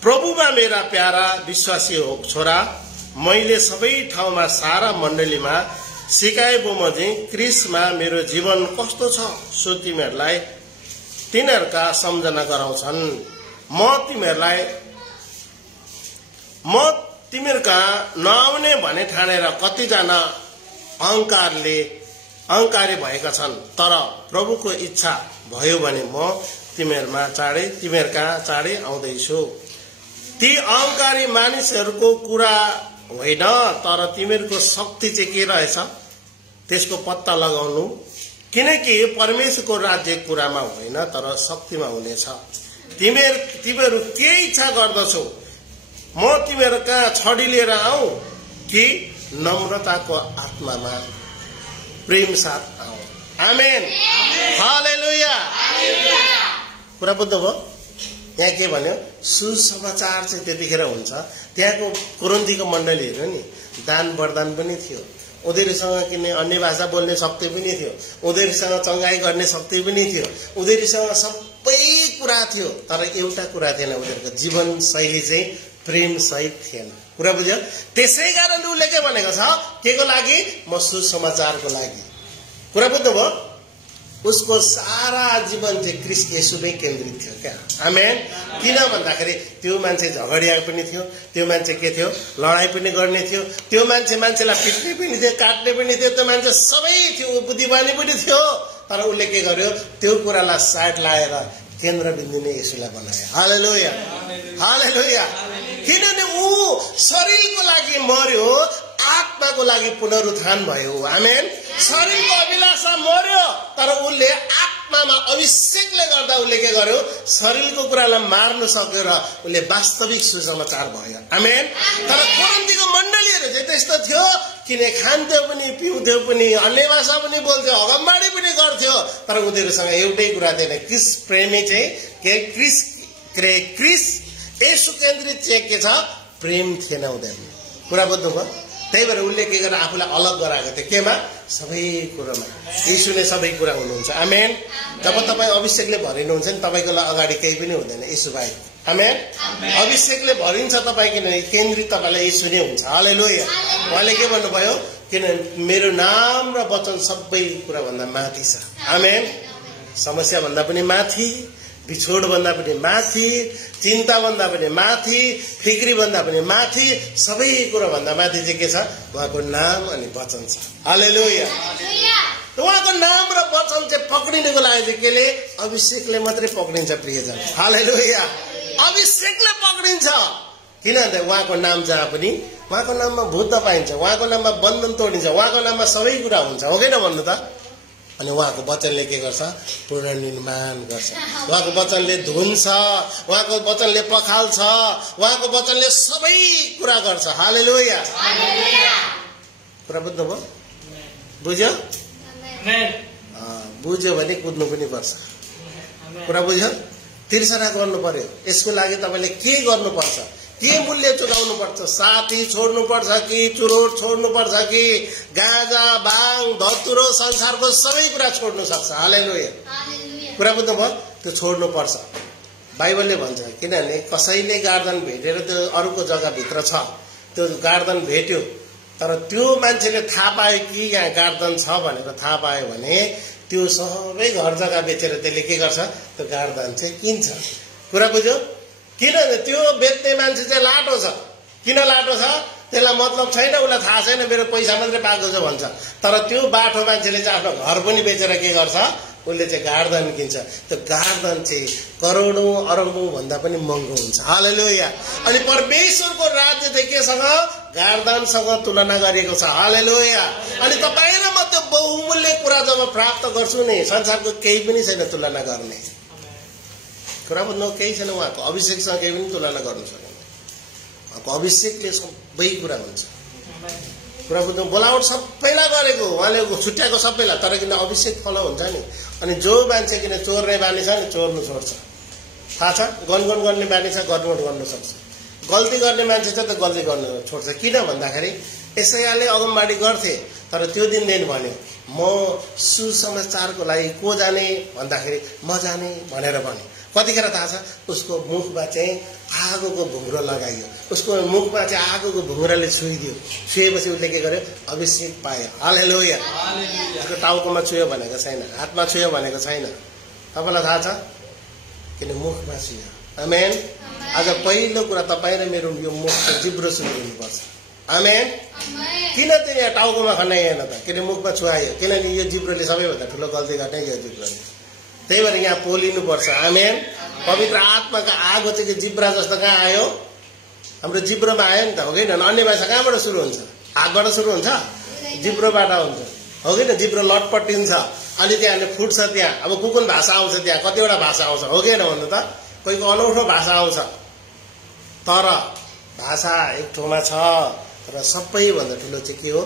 प्रभुमा मेरा प्यारा विश्वासी हो छोरा, मैले सबै ठाउँमा सारा मण्डलीमा सिकाए बमोजिम क्रिस्टमा मेरो जीवन कस्तो छ सो तिमीहरूलाई तिनीहरूका सम्झना गराउँछन्। म तिमीहरूका नआउने भने ठानेर कतिजना अहंकारी भएका छन्, तर प्रभुको इच्छा भयो भने म तिमीहरूका चाँडै आउँदैछु। ती अहंकारी मानिसहरूको कुरा होइन, तर तिमीहरूको शक्ति चाहिँ के रहेछ त्यसको पत्ता लगाउनु, किनकि परमेश्वरको राज्य कुरामा होइन तर शक्तिमा हुनेछ। तिमीहरू के इच्छा गर्दछौ? म तिमीहरू कहाँ छडी लिएर आऊ कि नम्रताको आत्मामा प्रेम साथ आऊ? आमेन। हालेलुया। कुरा बुझ्नुभयो? यहाँ के भन्यो? सुसमाचार चाहिँ त्यतिखेर हुन्छ। त्यहाँको कोरिन्थीको मण्डलीहरू नि दान वरदान पनि थियो, उनीहरूसँग किन्ने अन्य भाषा बोल्ने शक्ति पनि थियो, उनीहरूसँग चङ्गाई गर्ने शक्ति पनि थियो, उनीहरूसँग सबै कुरा थियो, तर एउटा कुरा थिएन, उनीहरूको जीवन शैली चाहिँ प्रेम सहित थिएन। कुरा बुझ्यो? त्यसै कारण उसले के भनेको छ? के को लागि? म सुसमाचारको लागि। कुरा बुझ्नुभयो? उसको सारा जीवन चाहिँ क्रिस्ट येशूमै केन्द्रित थियो क्या। आमेन। किन भन्दाखेरि त्यो मान्छे झगडिया पनि थियो, त्यो मान्छे के थियो? लडाई पनि गर्ने थियो, त्यो मान्छेलाई पिट्ने पनि थियो, काट्ने पनि थियो, त्यो मान्छे सबै थियो, बुद्धिमानी पनि थियो, तर उसले के गर्यो? त्यो कुरालाई साइड लाएर केन्द्रबिन्दु नै येशूलाई बनायो। हालेलुया। हालेलुया। किनभने ऊ शरीरको लागि मर्यो, आत्माको लागि पुनरुत्थान भयो। आमेन। शरीरको अभिलाषा मर्यो, तर उसले आत्मामा अभिषेकले गर्दा उसले के गर्यो? शरीरको कुरालाई मार्न सक्यो र उसले वास्तविक सुसमाचार भयो। आमेन। तर कोरिन्थीको मण्डलीहरू चाहिँ त्यस्तो थियो, किन खान्थ्यो पनि, पिउँथ्यो पनि, अन्य भाषा पनि बोल्थ्यो, अगमबाडी पनि गर्थ्यो, तर उनीहरूसँग एउटै कुरा थिएन। क्रिस्ट प्रेमी चाहिँ क्रिस्ट येशू केन्द्रित चाहिँ के छ? प्रेम थिएन उनीहरू। कुरा बुझ्नुभयो? त्यही भएर उसले के गरेर आफूलाई अलग गराएको थियो? केमा? सबै कुरामा। येशू नै सबै कुरा हुनुहुन्छ। आमेन। जब तपाईँ अभिषेकले भरिनुहुन्छ नि, तपाईँको लागि अगाडि केही पनि हुँदैन येशू बाहेक। आमेन। अभिषेकले भरिन्छ तपाईँ, किनभने केन्द्रित तपाईँलाई येशू नै हुन्छ। हालेलुया। उहाँले के भन्नुभयो? किनभने मेरो नाम र वचन सबै कुरा भन्दा माथि छ। आमेन। समस्या भन्दा पनि माथि, बिछोड भन्दा पनि माथि, चिन्ता भन्दा पनि माथि, फिक्री भन्दा पनि माथि, सबै कुरा भन्दा माथि चाहिँ के छ? उहाँको नाम अनि वचन छ। हालेलुया। उहाँको नाम र वचन चाहिँ पक्रिनको लागि चाहिँ केले? अभिषेकले मात्रै पक्रिन्छ प्रियजन। हालेलुया। अभिषेकले पक्रिन्छ। किन भन्दा उहाँको नाम जहाँ पनि, उहाँको नाममा भूत पाइन्छ, उहाँको नाममा बन्धन तोडिन्छ, उहाँको नाममा सबै कुरा हुन्छ। हो किन भन्नु त? अनि उहाँको वचनले के गर्छ? पुनर्निर्माण गर्छ। उहाँको वचनले धुन्छ, उहाँको वचनले पखाल्छ, उहाँको वचनले सबै कुरा गर्छ। हालेलुया। कुरा बुझ्नुभयो? बुझ्यो? बुझ्यो भने कुद्नु पनि पर्छ। कुरा बुझ्यो? तिर्सना गर्नु पर्यो। यसको लागि तपाईँले के गर्नुपर्छ? के मूल्य चुकाउनु पर्छ? साथी छोड्नु पर्छ कि चुरोट छोड्नु पर्छ कि गाँजा भाङ धतुरो संसारको सबै कुरा छोड्नु सक्छ। हालेलुया। कुरा बुझ्नुभयो? त्यो छोड्नु पर्छ। बाइबलले भन्छ, किनभने कसैले गार्दन भेटेर त्यो अरूको जग्गाभित्र छ, त्यो गार्दन भेट्यो, तर त्यो मान्छेले थाहा पायो कि यहाँ गार्दन छ भनेर थाहा पायो भने त्यो सबै घर जग्गा बेचेर त्यसले के गर्छ? त्यो गार्दन चाहिँ किन्छ। कुरा बुझ्यो? किनभने त्यो बेच्ने मान्छे चाहिँ लाटो छ। किन लाटो छ? त्यसलाई मतलब छैन, उसलाई थाहा छैन मेरो पैसा मात्रै पाएको छ भन्छ। तर त्यो बाठो मान्छेले चाहिँ आफ्नो घर पनि बेचेर के गर्छ? उसले चाहिँ गार्दन किन्छ। त्यो गार्दन चाहिँ करोडौं अरबौं भन्दा पनि महँगो हुन्छ। हालेलुया। अनि परमेश्वरको राज्य चाहिँ केसँग? गार्दनसँग तुलना गरिएको छ। हालेलुया। अनि तपाईँ र म त्यो बहुमूल्य कुरा जब प्राप्त गर्छु नि, संसारको केही पनि छैन तुलना गर्ने। कुरा बुझ्नु? केही छैन। उहाँको अभिषेकसँग केही पनि तुलना गर्नु सक्दैन। उहाँको अभिषेकले सबै कुरा हुन्छ। कुरा बुझ्नु? बोलावट सबैलाई गरेको, उहाँले छुट्याएको सबैलाई, तर किन अभिषेक फलो हुन्छ नि। अनि जो मान्छे किन चोर्ने बानी छ नि, चोर्नु छोड्छ। थाहा छ? गनगन गर्ने बानी छ, गनगन गर्नु सक्छ। गल्ती गर्ने मान्छे छ त गल्ती गर्नु छोड्छ। किन भन्दाखेरि एसायाले अगमबाडी गर्थे, तर त्यो दिनदेखि भन्यो म सुसमाचारको लागि को जाने भन्दाखेरि म जाने भनेर भन्यो। कतिखेर थाहा छ? उसको मुखमा चाहिँ आगोको भुङ्ग्रो लगाइयो, उसको मुखमा चाहिँ आगोको भुङ्ग्राले छुइदियो। छुएपछि उसले के गर्यो? अभिषेक पायो। हालेलुया। उसको टाउकोमा छुयो भनेको छैन, हातमा छुयो भनेको छैन। तपाईँलाई थाहा छ? किन मुखमा छुयो। आमेन। आज पहिलो कुरा तपाईँ र मेरो यो मुखको जिब्रो सुरु हुनुपर्छ। आमेन। किन चाहिँ यहाँ टाउकोमा खनाइएन त? किन मुखमा छुवायो? किनभने यो जिब्रोले सबैभन्दा ठुलो गल्ती गर्ने यो जिब्रोले। त्यही भएर यहाँ पोलिनुपर्छ। आमेन। पवित्र आत्माको आगो चाहिँ जिब्रा जस्तो कहाँ आयो? हाम्रो जिब्रोमा आयो नि त। हो किन? अन्य भाषा कहाँबाट सुरु हुन्छ? हातबाट सुरु हुन्छ? जिब्रोबाट हुन्छ। हो किन? जिब्रो लटपटिन्छ, अनि त्यहाँले फुट्छ। त्यहाँ अब कुन भाषा आउँछ? त्यहाँ कतिवटा भाषा आउँछ। हो किन भन्नु त? कोहीको अनौठो भाषा आउँछ, तर भाषा एक ठाउँमा छ, तर सबैभन्दा ठुलो चाहिँ के हो?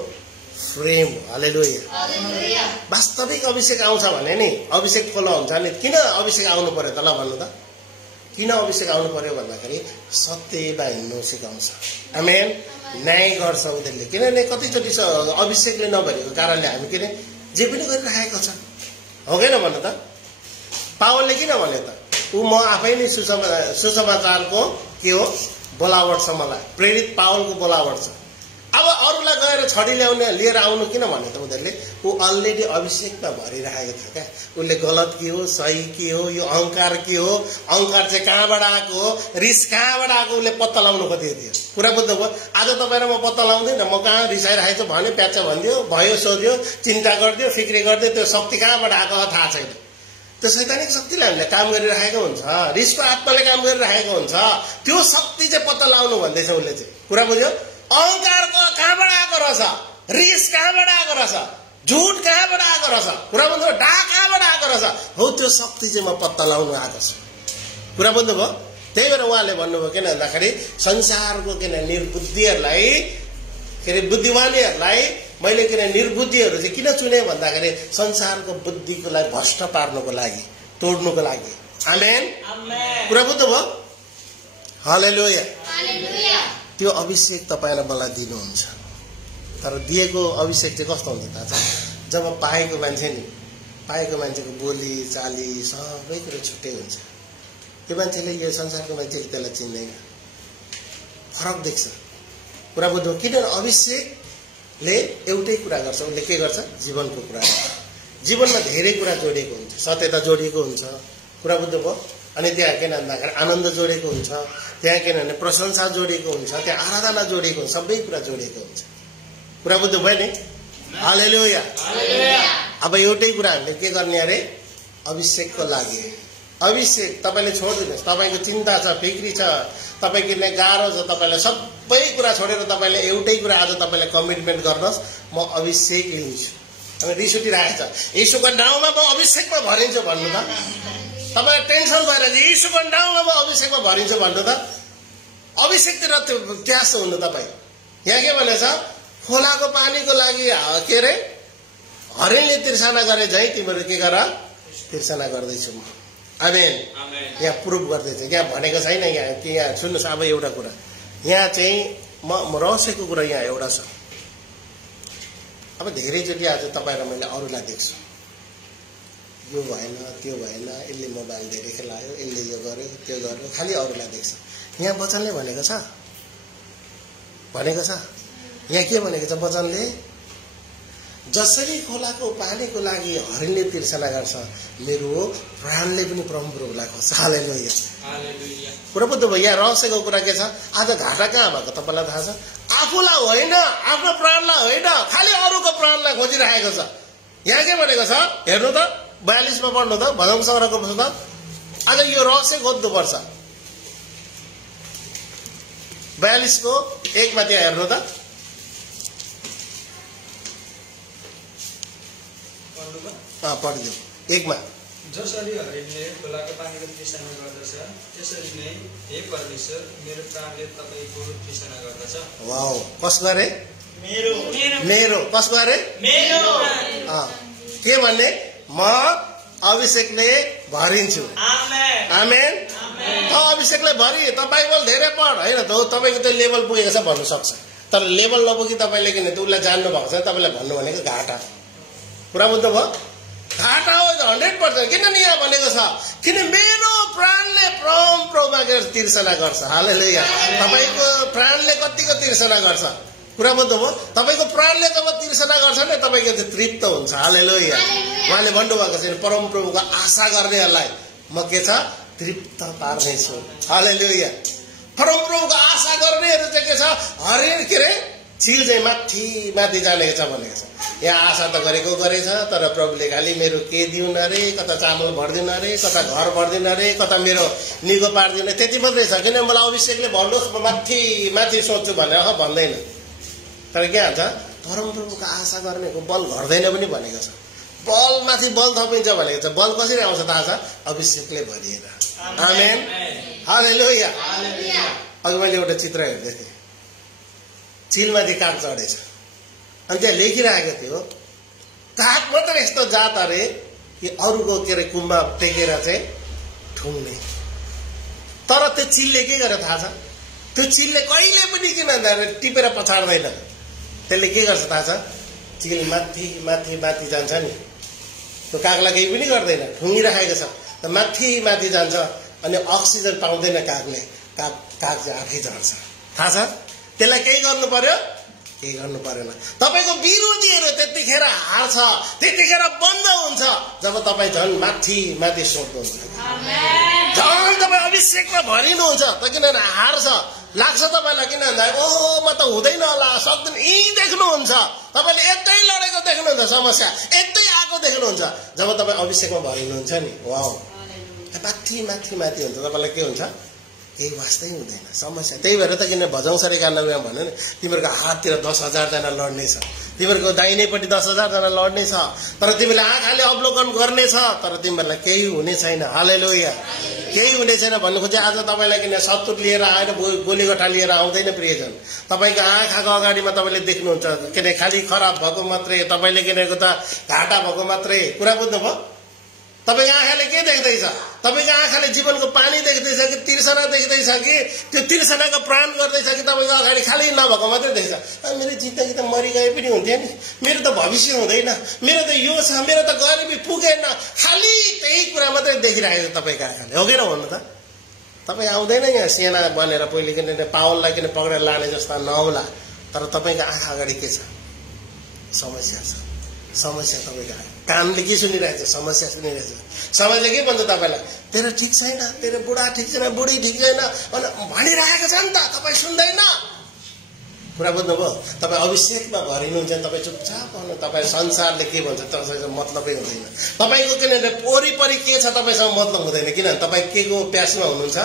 प्रेम। हालेलुया। वास्तविक अभिषेक आउँछ भने नि अभिषेक फलो हुन्छ नि। किन अभिषेक आउनु पर्यो त? ल भन्नु त। किन अभिषेक आउनु पर्यो भन्दाखेरि सत्यमा हिँड्नु सिकाउँछ। आमेन। न्याय गर्छ उनीहरूले। किनभने कतिचोटि अभिषेकले नभरेको कारणले हामी के जे पनि गरिरहेको छ। हो किन भन्नु त? पावलले किन भन्यो त? ऊ म आफै नै सुसमाचारको के हो? बोलावट छ, मलाई प्रेरित पावलको बोलावट छ। अब अरूलाई गएर छडी ल्याउने लिएर आउनु किन भने त? उनीहरूले ऊ अलरेडी अभिषेकमा भरिरहेको थियो क्या। उसले गलत के हो, सही के हो, यो अहङ्कार के हो, अहङ्कार चाहिँ कहाँबाट आएको हो, रिस कहाँबाट आएको, उसले पत्ता लगाउनु खोजेको थियो। कुरा बुझ्नुभयो? आज तपाईँ र म पत्ता लगाउँदैन, म कहाँ रिसाइरहेको छु भन्यो, प्याच भनिदियो, भयो सोध्यो, चिन्ता गरिदियो, फिक्री गरिदियो, त्यो शक्ति कहाँबाट आएको थाहा छैन। त्यो शैतानिक शक्तिले हामीले काम गरिरहेको हुन्छ, रिसको आत्माले काम गरिरहेको हुन्छ। त्यो शक्ति चाहिँ पत्ता लगाउनु भन्दैछ उसले चाहिँ। कुरा बुझ्यो? अहङ्कारको कहाँबाट आएको रहेछ, रिस कहाँबाट आएको रहेछ, झुट कहाँबाट आएको रहेछ, कुरा बुझ्नु? डाक कहाँबाट आएको रहेछ, हो त्यो शक्ति चाहिँ म पत्ता लगाउनु आएको छु। कुरा बुझ्नुभयो? त्यही भएर उहाँले भन्नुभयो किन भन्दाखेरि संसारको किन निर्बुद्धिहरूलाई, के अरे बुद्धिमानीहरूलाई मैले किन निर्बुद्धिहरू चाहिँ किन चुने भन्दाखेरि संसारको बुद्धिको लागि भ्रष्ट पार्नुको लागि, तोड्नुको लागि। आमेन। कुरा बुझ्नुभयो? हालेलुया। त्यो अभिषेक तपाईँलाई मलाई दिनुहुन्छ, तर दिएको अभिषेक चाहिँ कस्तो हुन्छ थाहा छ? जब पाएको मान्छे नि, पाएको मान्छेको बोली चाली सबै कुरो छुट्टै हुन्छ। त्यो मान्छेले यो संसारको मान्छेले त्यसलाई चिन्दैन, फरक देख्छ। कुरा बुझ्नु? किनभने अभिषेकले एउटै कुरा गर्छ, उसले के गर्छ? जीवनको कुरा गर्छ। जीवनमा धेरै कुरा जोडिएको हुन्छ, सत्यता जोडिएको हुन्छ। कुरा बुझ्नुभयो? अनि त्यहाँ किन भन्दाखेरि आनन्द जोडेको हुन्छ, त्यहाँ किनभने प्रशंसा जोडिएको हुन्छ, त्यहाँ आराधना जोडिएको हुन्छ, सबै कुरा जोडिएको हुन्छ। कुरा बुझ्नु भयो नि? हालेलुया। अब एउटै कुरा हामीले के गर्ने अरे? अभिषेकको लागि अभिषेक तपाईँले छोडिदिनुहोस्। तपाईँको चिन्ता छ, फिक्री छ, तपाईँ किन्ने गाह्रो छ, तपाईँलाई सबै कुरा छोडेर तपाईँले एउटै कुरा आज तपाईँले कमिटमेन्ट गर्नुहोस्, म अभिषेक लिन्छु। अनि रिस उठिरहेको छ, यीशुको नाउँमा म अभिषेकमा भरिन्छु भन्नु त। तपाईँलाई टेन्सन भएर यीशुको नाउँमा म अभिषेकमा भरिन्छु भन्नु त। अभिषेकतिर त्यास हुनु तपाईँ। यहाँ के भनेछ? खोलाको पानीको लागि के अरे हरिणले तिर्सना गरे झै तिमीहरू के गर? तिर्सना गर्दैछु म। आमेन। यहाँ प्रुभ गर्दैछ, यहाँ भनेको छैन। यहाँ कि यहाँ सुन्नुहोस्, अब एउटा कुरा यहाँ चाहिँ म रहस्यको कुरा यहाँ एउटा छ। अब धेरैचोटि आज तपाईँ र मैले अरूलाई देख्छु, यो भएन, त्यो भएन, यसले मोबाइल धेरै खेलायो, यसले यो गर्यो, त्यो गर्यो, खालि अरूलाई देख्छ। यहाँ वचनले भनेको छ, यहाँ के भनेको छ वचनले? जसरी खोलाको पानीको लागि हरिणले तिर्सना गर्छ, मेरो प्राणले पनि परमप्रभुलाई खोज्छ। हालेलुया। कुरा बुझ्नु भयो? यहाँ रहस्यको कुरा के छ? आज घाटा कहाँ भएको तपाईँलाई थाहा छ? आफूलाई होइन, आफ्नो प्राणलाई होइन, खालि अरूको प्राणलाई खोजिरहेको छ। यहाँ के भनेको छ हेर्नु त, 42 मा पढ्नु त, भजन संग्रहको पुस्तक। आज यो रहस्य खोज्नुपर्छ। 42 को 1 मा त्यहाँ हेर्नु त। पढिदियो 1 मा। जसरी हरिणले खोलाको पानीको तृष्णा गर्दछ, त्यसरी नै हे परमेश्वर, मेरो प्राणले तपाईँको तृष्णा गर्दछ। वाउ, कसको अरे? मेरो। कसको अरे? मेरो। के भन्ने? म अभिषेकले भरिन्छु। आमेन। अभिषेकले भरि। तपाईँ बोल धेरै पढ होइन त, तपाईँको त्यो लेभल पुगेको छ भन्नु सक्छ, तर लेभल नपुगी तपाईँले किन त उसलाई जान्नु भएको छ, तपाईँलाई भन्नु भनेको घाटा। कुरा बुझ्नु भयो? घाटा हो 100%। किन नि यहाँ भनेको छ? किन मेरो प्राणले प्रभुमा तिर्सना गर्छ। हालेलुया। तपाईँको प्राणले कतिको तिर्सना गर्छ? कुरा बुझ्नु भयो? तपाईँको प्राणले जब तिर्सना गर्छ नि, तपाईँको चाहिँ तृप्त हुन्छ। हालेलुया। उहाँले भन्नुभएको छ परमप्रभुको आशा गर्नेहरूलाई म के छ? तृप्त पार्नेछु। हालेलुया। परमप्रभुको आशा गर्नेहरू चाहिँ के छ? हरिण के अरे चिल चाहिँ माथि जानेको छ भनेको छ। यहाँ आशा त गरेछ, तर प्रभुले खालि मेरो के दिउन् अरे, कता चामल भरिदिनु अरे, कता घर भरिदिनु अरे, कता मेरो निगो पारिदिनु, त्यति मात्रै छ। किन मलाई अभिषेकले भन्नुहोस् म माथि सोध्छु भनेर भन्दैन। तर के हुन्छ? परमप्रभुको आशा गर्नेको बल घट्दैन पनि भनेको छ। बलमाथि बल थपिन्छ भनेको छ। बल कसरी आउँछ थाहा छ? अभिषेकले भरिएर। आमेन। हालेलुया। अघि मैले एउटा चित्र हेर्दै थिएँ, चिलमाथि काग चढेछ, अनि त्यहाँ लेखिरहेको थियो काग मात्रै यस्तो जात अरे कि अरूको के अरे कुम्बा टेकेर चाहिँ ठुङ्ने। तर त्यो चिलले के गर्यो थाहा छ? त्यो चिलले कहिले पनि किन टिपेर पछाड्दैन। त्यसले के गर्छ थाहा छ? चिल माथि जान्छ नि, त्यो कागलाई केही पनि गर्दैन, ठुङ्गिराखेको छ, त माथि जान्छ, अनि अक्सिजन पाउँदैन कागले। काग चाहिँ आफै झर्छ। थाहा छ? त्यसलाई केही गर्नु पर्यो? केही गर्नु परेन। तपाईँको विरोधीहरू त्यतिखेर हार्छ, त्यतिखेर बन्द हुन्छ जब तपाईँ झन् माथि सोध्नुहुन्छ, झन् तपाईँ अभिषेकमा भरिनुहुन्छ। त किनभने हार्छ लाग्छ तपाईँलाई, किन भन्दा म त हुँदैन होला, सक्दैन, यही देख्नुहुन्छ। तपाईँले यतै लडेको देख्नुहुन्छ, समस्या यतै आएको देख्नुहुन्छ। जब तपाईँ अभिषेकमा भरिनुहुन्छ नि, वाउ, माथि हुन्छ। तपाईँलाई के हुन्छ? केही वास्तै हुँदैन, समस्या। त्यही भएर त किन भजन 91 भन्यो नि, तिमीहरूको हाततिर 10,000 जना लड्ने छ, तिमीहरूको दाहिनेपट्टि 10,000 जना लड्ने छ, तर तिमीले आँखाले अवलोकन गर्ने छ, तर तिमीहरूलाई केही हुने छैन। हालेलुया। केही हुने छैन भन्नु खोजे। आज तपाईँलाई किन शत्रु लिएर आएर गोलीगट्टा लिएर आउँदैन प्रियजन। तपाईँको आँखाको अगाडिमा तपाईँले देख्नुहुन्छ किन खालि खराब भएको मात्रै, तपाईँले किनेको त घाटा भएको मात्रै। कुरा बुझ्नुभयो? तपाईँको आँखाले के देख्दैछ? तपाईँको आँखाले जीवनको पानी देख्दैछ कि तिर्सना देख्दैछ कि त्यो तिर्सनाको प्राण गर्दैछ कि तपाईँको अगाडि खालि नभएको मात्रै देख्छ? मेरो जिन्दगी त मरिगए पनि हुन्थ्यो नि, मेरो त भविष्य हुँदैन, मेरो त यो छ, मेरो त गरिबी पुगेन, खालि त्यही कुरा मात्रै देखिरहेको छ तपाईँको आँखाले। हो कि भन्नु त? तपाईँ आउँदैन यहाँ सेना बनेर पहिले किन पावललाई किन पक्रेर लाने जस्ता नहोला, तर तपाईँको आँखा अगाडि के छ? समस्या छ। समस्या तपाईँको कानले के सुनिरहेछ? समस्या सुनिरहेछ। समाजले के भन्छ तपाईँलाई? तेरो ठिक छैन, तेरो बुढा ठिक छैन, बुढी ठिक छैन भनिरहेको छ नि त, तपाईँ सुन्दैन। कुरा बुझ्नुभयो? तपाईँ अभिषेकमा भरिनुहुन्छ भने तपाईँ चुपचाप हुनु। तपाईँ संसारले के भन्छ तपाईँसँग मतलबै हुँदैन। तपाईँको किनभने वरिपरि के छ तपाईँसँग मतलब हुँदैन। किनभने तपाईँ के को प्यासमा हुनुहुन्छ?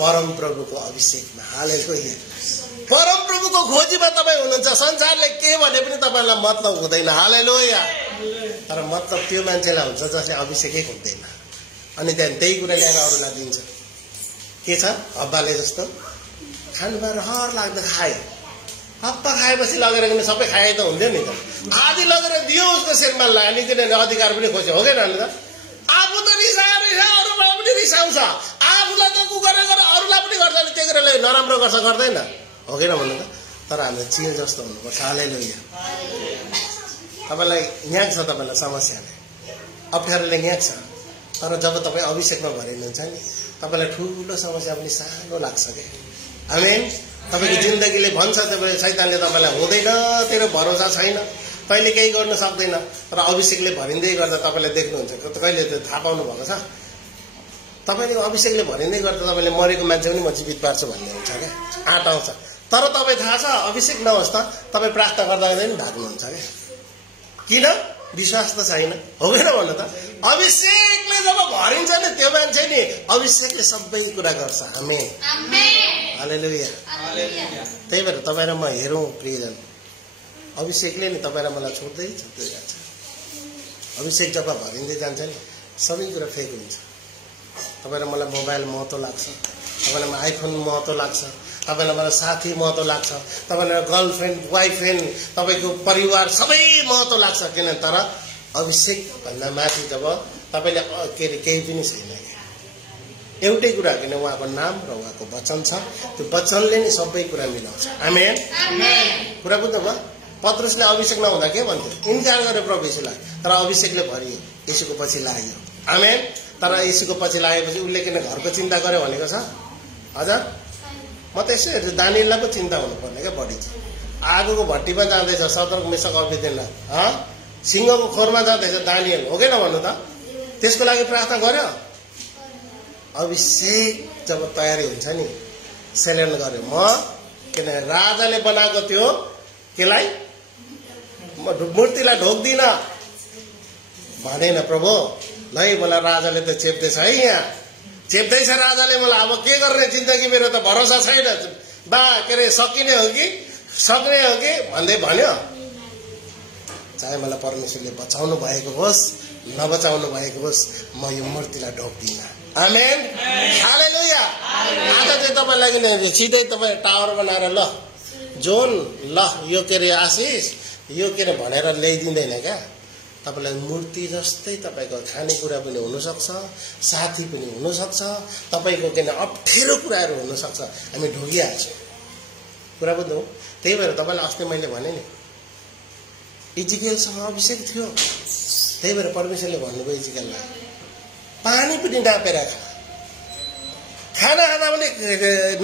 परमप्रभुको अभिषेकमा। हालेलुया। परमप्रभुको खोजीमा तपाईँ हुनुहुन्छ। संसारले के भने पनि तपाईँलाई मतलब हुँदैन। हालेलुया। तर मतलब त्यो मान्छेलाई हुन्छ जसले अभिषेकै खोज्दैन। अनि त्यहाँदेखि त्यही कुरा ल्याएर अरूलाई दिन्छ। के छ? हब्बाले जस्तो खानुमा रहर लाग्दा खायो। हप्पा खाएपछि लगेर किन सबै खाए त हुन्थ्यो नि त। आधी लगेर दियो उसको श्रीमानलाई। अनि किनभने अधिकार पनि खोज्यो, हो कि नि त? आफू त रिसाएर अरूलाई पनि रिसाउँछ। आफूलाई त गरेर अरूलाई पनि गर्छ। अनि त्यो कुराले नराम्रो गर्छ, गर्दैन? हो कि न भन्नु त? तर हामीले चिल जस्तो हुनुपर्छ। हालेलुया। तपाईँलाई न्याक छ, तपाईँलाई समस्याले अप्ठ्यारोले न्याक छ। तर जब तपाईँ अभिषेकमा भरिनुहुन्छ नि तपाईँलाई ठुलो समस्या पनि सानो लाग्छ क्या। आमेन। तपाईँको जिन्दगीले भन्छ तपाईँ शैतानले तपाईँलाई हुँदैन, तेरो भरोसा छैन, कहिले केही गर्न सक्दैन। तर अभिषेकले भरिँदै गर्दा तपाईँले देख्नुहुन्छ। कहिले त्यो थाहा पाउनु भएको छ? तपाईँले अभिषेकले भरिँदै गर्दा तपाईँले मरेको मान्छे पनि म जीवित पार्छु भन्ने हुन्छ क्या, आँट आउँछ। तर तपाईँ थाहा छ अभिषेक नहोस् त तपाईँ प्रार्थना गर्दा गर्दै पनि भाग्नुहुन्छ क्या। किन? विश्वास त छैन, हो कि न भन्नु त? अभिषेकले जब भरिन्छ नि त्यो मान्छे नि अभिषेकले सबै कुरा गर्छ। आमेन। हालेलुया। त्यही भएर तपाईँ र म हेरौँ प्रियजन, अभिषेकले नि तपाईँ र मलाई छोड्दै छोड्दै जान्छ। अभिषेक जब भरिँदै जान्छ नि सबै कुरा फेक हुन्छ। तपाईँ र मलाई मोबाइल महत्त्व लाग्छ, तपाईँलाई मलाई आइफोन महत्त्व लाग्छ, तपाईँलाई मलाई साथी महत्त्व लाग्छ, तपाईँलाई गर्लफ्रेन्ड बोयफ्रेन्ड तपाईँको परिवार सबै महत्त्व लाग्छ। किन? तर अभिषेक भन्दा माथि जब तपाईँले के अरे केही पनि छैन क्या। एउटै कुरा किन? उहाँको नाम र उहाँको वचन छ। त्यो वचनले नै सबै कुरा मिलाउँछ। आमेन। कुरा बुझ्नुभयो? पत्रुसले अभिषेक नहुँदा के भन्थ्यो? इन्कार गरे प्रभु यीशुलाई। तर अभिषेकले भरियो, यीशुको पछि लाग्यो। आमेन। तर यीशुको पछि लागेपछि उसले किन घरको चिन्ता गर्यो भनेको छ? हजुर म त यसो हेर्छु दानिएललाई पो चिन्ता हुनुपर्ने क्या बढी। आगोको भट्टीमा जाँदैछ सदरक मेसक अबेदनेगो, सिंहको खोरमा जाँदैछ दानिएल, हो कि न भन्नु त? त्यसको लागि प्रार्थना गर्यो। अभिषेक जब तयारी हुन्छ नि सेलेन्ड गर्यो। म किन राजाले बनाएको त्यो केलाई म मूर्तिलाई ढोक्दिन भनेन प्रभु। नै मलाई राजाले त चेप्दैछ है, यहाँ चेप्दैछ राजाले मलाई। अब के गर्ने जिन्दगी, मेरो त भरोसा छैन। बा के अरे सकिने हो कि सक्ने हो कि भन्दै भन्यो। चाहे मलाई परमेश्वरले बचाउनु भएको होस् नबचाउनु भएको होस्, म यो मूर्तिलाई ढोक्दिनँ। आमेन। हालेलुया। आज चाहिँ तपाईँलाई किन सिधै तपाईँ टावर बनाएर ल जोन ल यो के अरे आशिष यो के अरे भनेर ल्याइदिँदैन क्या। तपाईँलाई मूर्ति जस्तै तपाईँको खानेकुरा पनि हुनसक्छ, साथी पनि हुनसक्छ, तपाईँको किन अप्ठ्यारो कुराहरू हुनसक्छ। हामी ढोगिहाल्छौँ। कुरा बुझ्नु? त्यही भएर तपाईँलाई अस्ति मैले भने नि इजिकेलसँग अभिषेक थियो। त्यही भएर परमेश्वरले भन्नुभयो इजिकेललाई पानी पनि नापेर खा, खाना खाँदा पनि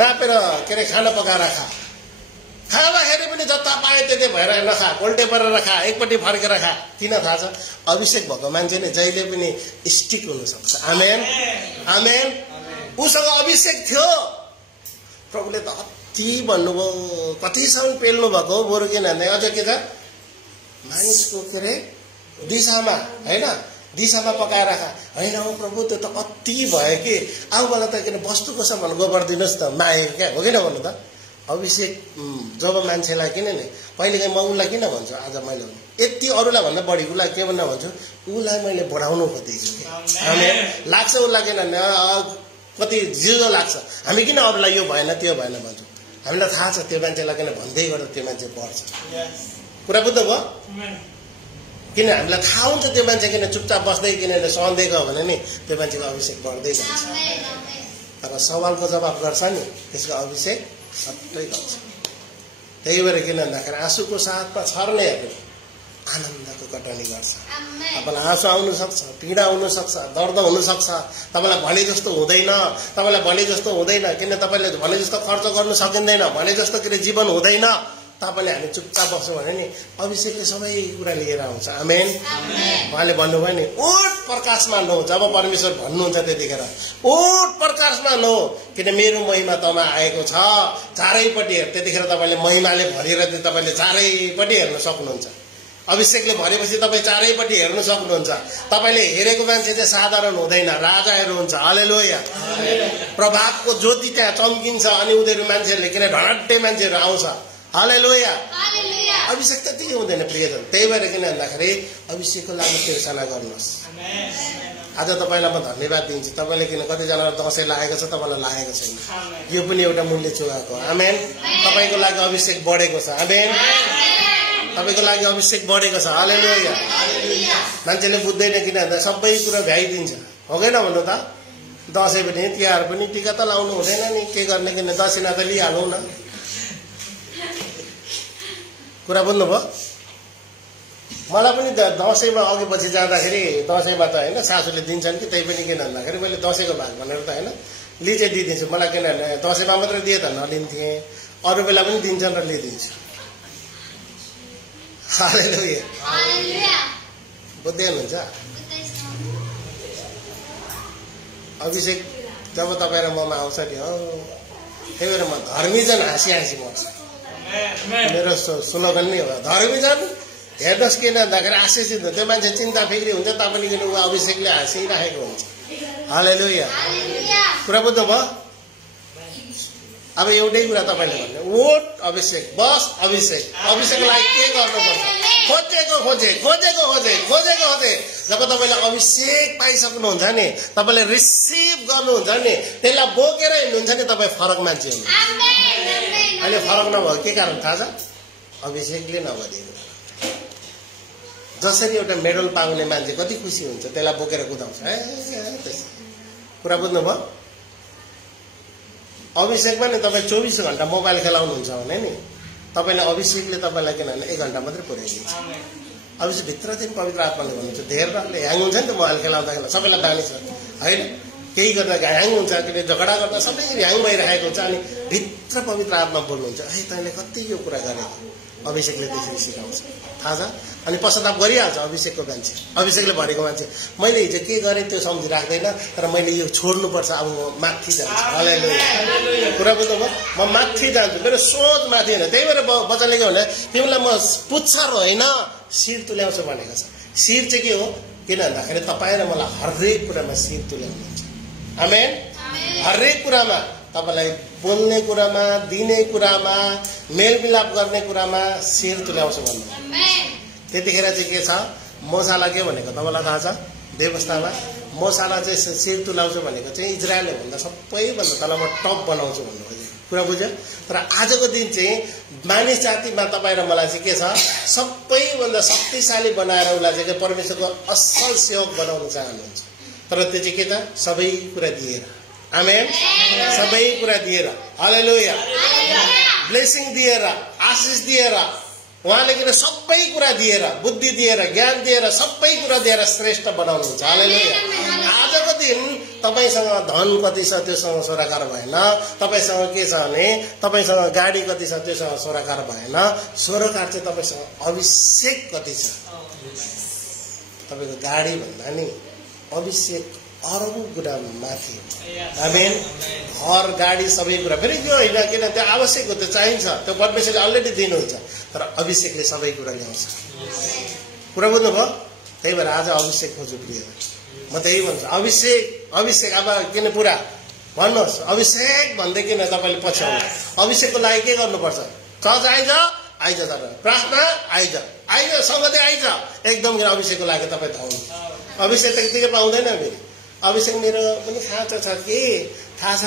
नापेर के अरे खाना पकाएर खा, खाँदाखेरि पनि जता पाए त्यति भएर नखा, उल्टे परेर खा, एकपट्टि फर्केर खा। किन थाहा छ? अभिषेक भएको मान्छे नि जहिले पनि स्टिक हुनसक्छ। आमेन। आमेन। उसँग अभिषेक थियो। प्रभुले त अति भन्नुभयो, कतिसम्म पेल्नु भएको हो। बरु किन भन्दा अझ के छ मानिसको के अरे दिशामा होइन दिशामा पकाएर खा। होइन हो प्रभु त्यो त अति भयो कि अब मलाई त किन वस्तुको सामान गोबर दिनुहोस् त मागेको क्या, हो किन भन्नु त? अभिषेक जब मान्छेलाई किन नि कहिलेकाहीँ म उसलाई किन भन्छु आज मैले यति अरूलाई भन्दा बढी उसलाई के भन्न भन्छु, उसलाई मैले बढाउनु खोजेको छु क्या। हामी लाग्छ उसलाई किन कति जिरो लाग्छ। हामी किन अरूलाई यो भएन त्यो भएन भन्छौँ? हामीलाई थाहा छ त्यो मान्छेलाई किन भन्दै गर्दा त्यो मान्छे बढ्छ। कुरा बुझ्नुभयो? किन हामीलाई थाहा हुन्छ त्यो मान्छे किन चुपचाप बस्दै किन सहँदै गयो भने नि त्यो मान्छेको अभिषेक बढ्दै जान्छ। तर सवालको जवाब गर्छ नि त्यसको अभिषेक सबै गर्छ। त्यही भएर किन भन्दाखेरि आँसुको साथमा छर्नेहरू आनन्दको कटनी गर्छ। तपाईँलाई आँसु आउनु सक्छ, पीडा हुन सक्छ, दर्द हुन सक्छ, तपाईँलाई भने जस्तो हुँदैन, तपाईँलाई भने जस्तो हुँदैन, किन तपाईँले भने जस्तो खर्च गर्नु सकिँदैन, भने जस्तो के जीवन हुँदैन, तपाईले हामी चुपचाप बस्छौँ भने नि अभिषेकले सबै कुरा लिएर आउँछ। आमेन। उहाँले भन्नुभयो नि उठ प्रकाशमा नो, जब परमेश्वर भन्नुहुन्छ त्यतिखेर उठ प्रकाशमा नो, किन मेरो महिमा तमा आएको छ। चारैपट्टि हेर, त्यतिखेर तपाईँले महिमाले भरेर तपाईँले चारैपट्टि हेर्न सक्नुहुन्छ। अभिषेकले भरेपछि तपाईँ चारैपट्टि हेर्न सक्नुहुन्छ। तपाईँले हेरेको मान्छे चाहिँ साधारण हुँदैन, राजाहरू हुन्छ। हालेलुया। प्रभावको ज्योति त्यहाँ चम्किन्छ अनि उनीहरू मान्छेहरूले किन ढडट्टे मान्छेहरू आउँछ। हालेलुया। अभिषेक त्यति हुँदैन प्रियजन। त्यही भएर किन भन्दाखेरि अभिषेकको लागि तीर्सना गर्नुहोस्। आज तपाईँलाई म धन्यवाद दिन्छु। तपाईँले किन कतिजना दसैँ लागेको छ, तपाईँलाई लागेको छैन, यो पनि एउटा मूल्य चुकाएको। आमेन। तपाईँको लागि अभिषेक बढेको छ। आमेन। तपाईँको लागि अभिषेक बढेको छ। हालेलुया। मान्छेले बुझ्दैन किन भन्दा सबै कुरा भ्याइदिन्छ, हो कि भन्नु त। दसैँ पनि तिहार पनि टिका त लाउनु हुँदैन नि, के गर्ने, किन दक्षिणा त लिइहालौँ न। कुरा बुझ्नुभयो। मलाई पनि दसैँमा अघि पछि जाँदाखेरि दसैँमा त होइन सासूले दिन्छन् कि, त्यही पनि किन भन्दाखेरि मैले दसैँको भाग भनेर त होइन लि चाहिँ दिइदिन्छु। मलाई किनभने दसैँमा मात्रै दिए त नलिन्थेँ, अरू बेला पनि दिन्छन् र लिइदिन्छु। हालेलुया। बुझ्दै हुनुहुन्छ। अभिषेक जब तपाईँ र ममा आउँछ नि, हो त्यही भएर म धर्मीजन हाँसी हाँसी मर्छ। मेरो स्लोगन नै हो धर्मीजन। हेर्नुहोस् किन भन्दाखेरि आशिषित हुन्छ। त्यो मान्छे चिन्ता फिक्री हुन्छ तापनि किन ऊ अभिषेकले हाँसिराखेको हुन्छ। हालेलुया। कुरा बुझ्नुभयो। अब एउटै कुरा तपाईँले भन्नु, वोट अभिषेक, बस अभिषेक। अभिषेकलाई के गर्नुपर्छ? खोजेको खोजे खोजेको खोजे खोजेको खोजे। जब तपाईँले अभिषेक पाइसक्नुहुन्छ नि, तपाईँले रिसिभ गर्नुहुन्छ नि, त्यसलाई बोकेर हिँड्नुहुन्छ नि, तपाईँ फरक मान्छे हुनुहुन्छ। अहिले फरक नभयो के कारण थाहा छ? अभिषेकले नभइदिएको। जसरी एउटा मेडल पाउने मान्छे कति खुसी हुन्छ, त्यसलाई बोकेर कुदाउँछ। कुरा बुझ्नुभयो। अभिषेकमा नि तपाईँ 24 घण्टा मोबाइल खेलाउनुहुन्छ भने नि तपाईँले अभिषेकले तपाईँलाई किनभने 1 घण्टा मात्रै पुर्याइदिन्छ। अभिषेक भित्र चाहिँ पवित्र आत्माले भन्नुहुन्छ। धेरैले ह्याङ हुन्छ नि त मोबाइल खेलाउँदा, सबैलाई बानी छ होइन, केही गर्दा ह्याङ हुन्छ, किन झगडा गर्दा सबै ह्याङ भइरहेको हुन्छ। अनि भित्र पवित्र आत्मा बोल्नुहुन्छ, है तैँले कति यो कुरा गरेको। अभिषेकले त्यसरी सिकाउँछ, थाहा छ। अनि पश्चाताप गरिहाल्छ अभिषेकको मान्छे, अभिषेकले भनेको मान्छे। मैले हिजो के गरेँ त्यो सम्झिराख्दैन, तर मैले यो छोड्नुपर्छ, अब म माथि जान्छु। हालेलुया। कुरा बुझ्नुभयो। म माथि जान्छु, मेरो सोच माथि होइन। त्यही भएर वचनले के भने तिमीलाई म पुच्छर होइन शिर तुल्याउँछु भनेको छ। शिर चाहिँ के हो? किन भन्दाखेरि तपाईँ र मलाई हरेक कुरामा शिर तुल्याउनुहुन्छ। आमेन। हरेक कुरामा तपाईँलाई बोल्ने कुरामा, दिने कुरामा, मेलमिलाप गर्ने कुरामा शिर तुल्याउँछु भन्नु। त्यतिखेर चाहिँ के छ? मोसाला के भनेको तपाईँलाई थाहा छ? व्यवस्थामा मोसाला चाहिँ शिर तुल्याउँछु भनेको चाहिँ इजरायलले भन्दा सबैभन्दा तल म टप बनाउँछु भन्नुभयो। कुरा बुझ्यो। तर आजको दिन चाहिँ मानिस जातिमा तपाईँ र मलाई चाहिँ के छ? सबैभन्दा शक्तिशाली बनाएर उसलाई चाहिँ परमेश्वरको असल सेवक बनाउन चाहनुहुन्छ। तर त्यो चाहिँ के त? सबै कुरा दिएर। आमेन। सबै कुरा दिएर। हालेलुया। ब्लेसिङ दिएर, आशिष दिएर, उहाँले किन सबै कुरा दिएर, बुद्धि दिएर, ज्ञान दिएर, सबै कुरा दिएर श्रेष्ठ बनाउनुहुन्छ। हालेलुया। आजको दिन तपाईसँग धन कति छ त्योसँग सोराकार भएन, तपाईसँग के छ भने तपाईसँग गाडी कति छ त्योसँग सोराकार भएन। सोराकार चाहिँ तपाईसँग अभिषेक कति छ। तपाईँको गाडी भन्दा नि अभिषेक अरबौं कुरा माथि। आमेन। घर गाडी सबै कुरा फेरि त्यो होइन, किन त्यो आवश्यक हो, त्यो चाहिन्छ, त्यो परमेश्वरले अलरेडी दिनुहुन्छ। तर अभिषेकले सबै कुरा ल्याउँछ। कुरा बुझ्नुभयो। त्यही भएर आज अभिषेक खोज्नु प्रिय। म त्यही भन्छु, अभिषेक अभिषेक। अब किन पुरा भन्नुहोस् अभिषेक भन्दै किन तपाईँले पछ्याउनु। अभिषेकको लागि के गर्नुपर्छ? चर्च आइज आइज, तर प्रार्थना आइज आइज, सङ्गति आइज, एकदम किन अभिषेकको लागि तपाईँ धाउनु। अभिषेक त त्यतिकै पाउँदैन फेरि। अभिषेक मेरो पनि थाहा छ कि थाहा छ,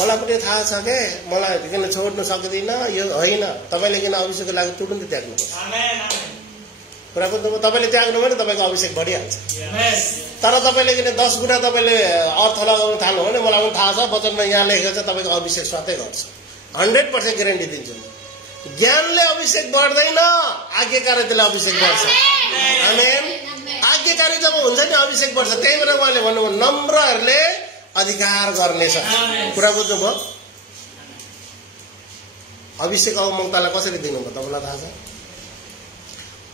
मलाई पनि थाहा छ के, मलाई किन छोड्नु सक्दिनँ, यो होइन। तपाईँले किन अभिषेकको लागि तुरुन्तै त्याग्नुपर्छ। कुरा बुझ्नुभयो। तपाईँले त्याग्नु भने तपाईँको अभिषेक बढिहाल्छ। तर तपाईँले किन 10 गुणा तपाईँले अर्थ लगाउन थाल्नु भने मलाई पनि थाहा छ, वचनमा यहाँ लेखेको छ, तपाईँको अभिषेक स्वातै गर्छ। 100% ग्यारेन्टी दिन्छु। ज्ञानले अभिषेक बढ्दैन, आज्ञाकारिताले अभिषेक बढ्छ। आमेन। आज्ञाकारी जब हुन्छ नि अभिषेक बढ्छ। त्यही भएर उहाँले भन्नुभयो नम्रहरूले अधिकार गर्नेछ। कुरा बुझ्नुभयो। अभिषेक अब मौतालाई कसरी दिनुभयो तपाईँलाई थाहा छ?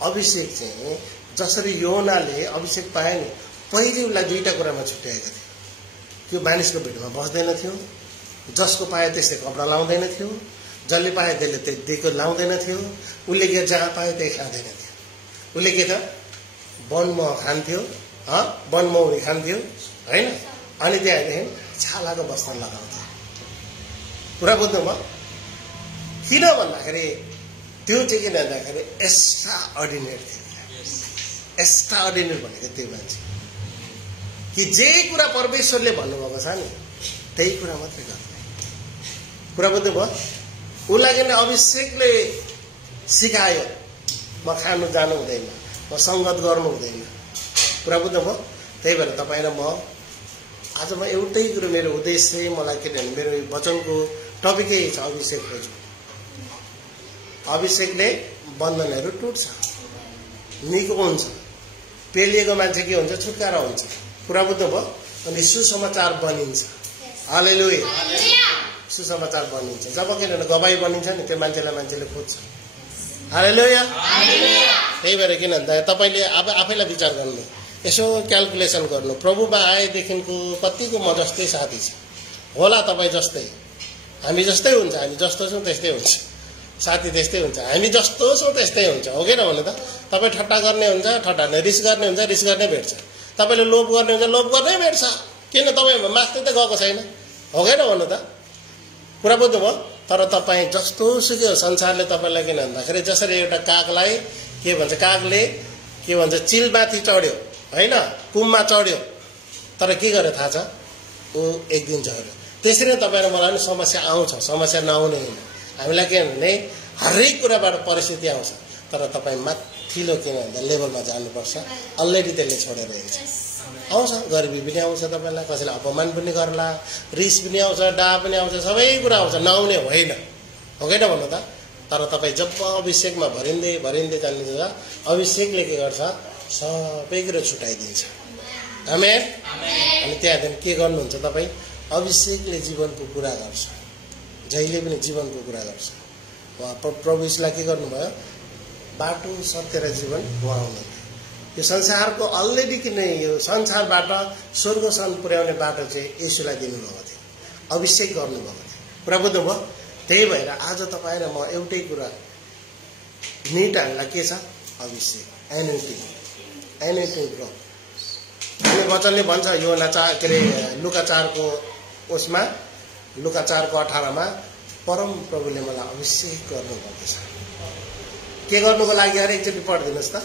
अभिषेक चाहिँ जसरी योनाले अभिषेक पाए नि पहिले उसलाई दुईटा कुरामा छुट्याएका थिए। त्यो मानिसको भिडमा बस्दैन थियो, जसको पाए त्यसले कपडा लाउँदैन थियो, जसले पाए त्यसले दिएको लाउँदैन थियो, उसले के जहाँ पाए त्यही खाँदैन थियो। उसले के त वनमा खान्थ्यो, वनमौरी खान्थ्यो होइन, अनि त्यहाँदेखि छालाको वस्त्र लगाउँथ्यो। कुरा बुझ्नुभयो? किन भन्दाखेरि त्यो चाहिँ किन भन्दाखेरि एक्स्ट्रा अर्डिनेरी थियो। एक्स्ट्रा अर्डिनेरी भनेको त्यो मान्छे कि जे कुरा परमेश्वरले भन्नुभएको छ नि त्यही कुरा मात्रै गर्ने। कुरा बुझ्नुभयो? उसलाई किन अभिषेकले सिकायो म खानु जानु हुँदैन, म सङ्गत गर्नु हुँदैन। कुरा बुझ्नुभयो? त्यही भएर तपाईँ र म आज म एउटै कुरो, मेरो उद्देश्य मलाई किनभने मेरो वचनको टपिकै छ अभिषेक खोज्नु। अभिषेकले बन्धनहरू टुट्छ, निको हुन्छ, पेलिएको मान्छे के हुन्छ? छुटकारा हुन्छ। कुरा बुझ्नुभयो? अनि सुसमाचार बनिन्छ। हालेलुया, सुसमाचार बनिन्छ। जब किनभने गवाई बनिन्छ नि त्यो मान्छेलाई मान्छेले खोज्छ। हालेलुया। त्यही भएर किन भन्दा तपाईँले अब आफैलाई विचार गर्नु, यसो क्यालकुलेसन गर्नु। प्रभुमा आएदेखिको कतिको म जस्तै साथी छ होला, तपाईँ जस्तै, हामी जस्तै हुन्छ, हामी जस्तो छौँ त्यस्तै हुन्छ, साथी त्यस्तै हुन्छ, हामी जस्तो छौँ त्यस्तै हुन्छ। हो कि नभन्नु त? तपाईँ ठट्टा गर्ने हुन्छ, ठट्टा गर्ने, रिस गर्ने हुन्छ, रिस गर्नै भेट्छ। तपाईँले लोभ गर्ने हुन्छ, लोभ गर्नै भेट्छ। किन? तपाईँ मास्दै त गएको छैन। हो कि नभन्नु त? कुरा बुझ्नुभयो? तर तपाईँ जस्तो सुकै संसारले तपाईँलाई किन भन्दाखेरि जसरी एउटा कागलाई के भन्छ, कागले के भन्छ चिलमाथि चढ्यो होइन, कुममा चढ्यो, तर के गर्यो थाहा छ? ऊ एक दिन झऱ्यो। त्यसरी तपाईँ र मलाई पनि समस्या आउँछ, समस्या नआउने होइन। हामीलाई के भने हरेक कुराबाट परिस्थिति आउँछ, तर तपाईँ माथिल्लो किन भन्दा लेभलमा जानुपर्छ। अलरेडी त्यसले छोडेर हिँड्छ। आउँछ, गरिबी पनि आउँछ, तपाईँलाई कसैले अपमान पनि गर्ला, रिस पनि आउँछ, डाह पनि आउँछ, सबै कुरा आउँछ, नआउने होइन। हो कि भन्नु त? तर तपाईँ जब अभिषेकमा भरिँदै भरिँदै जानुहुन्छ, अभिषेकले के गर्छ? सबै कुरो छुटाइदिन्छ। आमेन। अनि त्यहाँदेखि के गर्नुहुन्छ तपाईँ? अभिषेकले जीवनको कुरा गर्छ, जहिले पनि जीवनको कुरा गर्छ। प्रभु यीशुलाई के गर्नुभयो? बाटो, सत्य र जीवन उहाँ हुनुहुन्थ्यो। यो संसारको अलरेडी किन यो संसारबाट स्वर्गसम्म पुर्याउने बाटो चाहिँ यीशुलाई दिनुभएको थियो, अभिषेक गर्नुभएको थियो। कुरा बुझ्नुभयो? त्यही भएर आज तपाईँ र म एउटै कुरा, निट हामीलाई के छ? अभिषेक, एनोइन्टिङ, एनोइन्टिङ ड्रप। अनि वचनले भन्छ योना के अरे लुका 4को उसमा, लुका 4को 18मा परम प्रभुले मलाई अभिषेक गर्नुभएको छ। के गर्नुको लागि? अरे एकचोटि पढिदिनुहोस् त।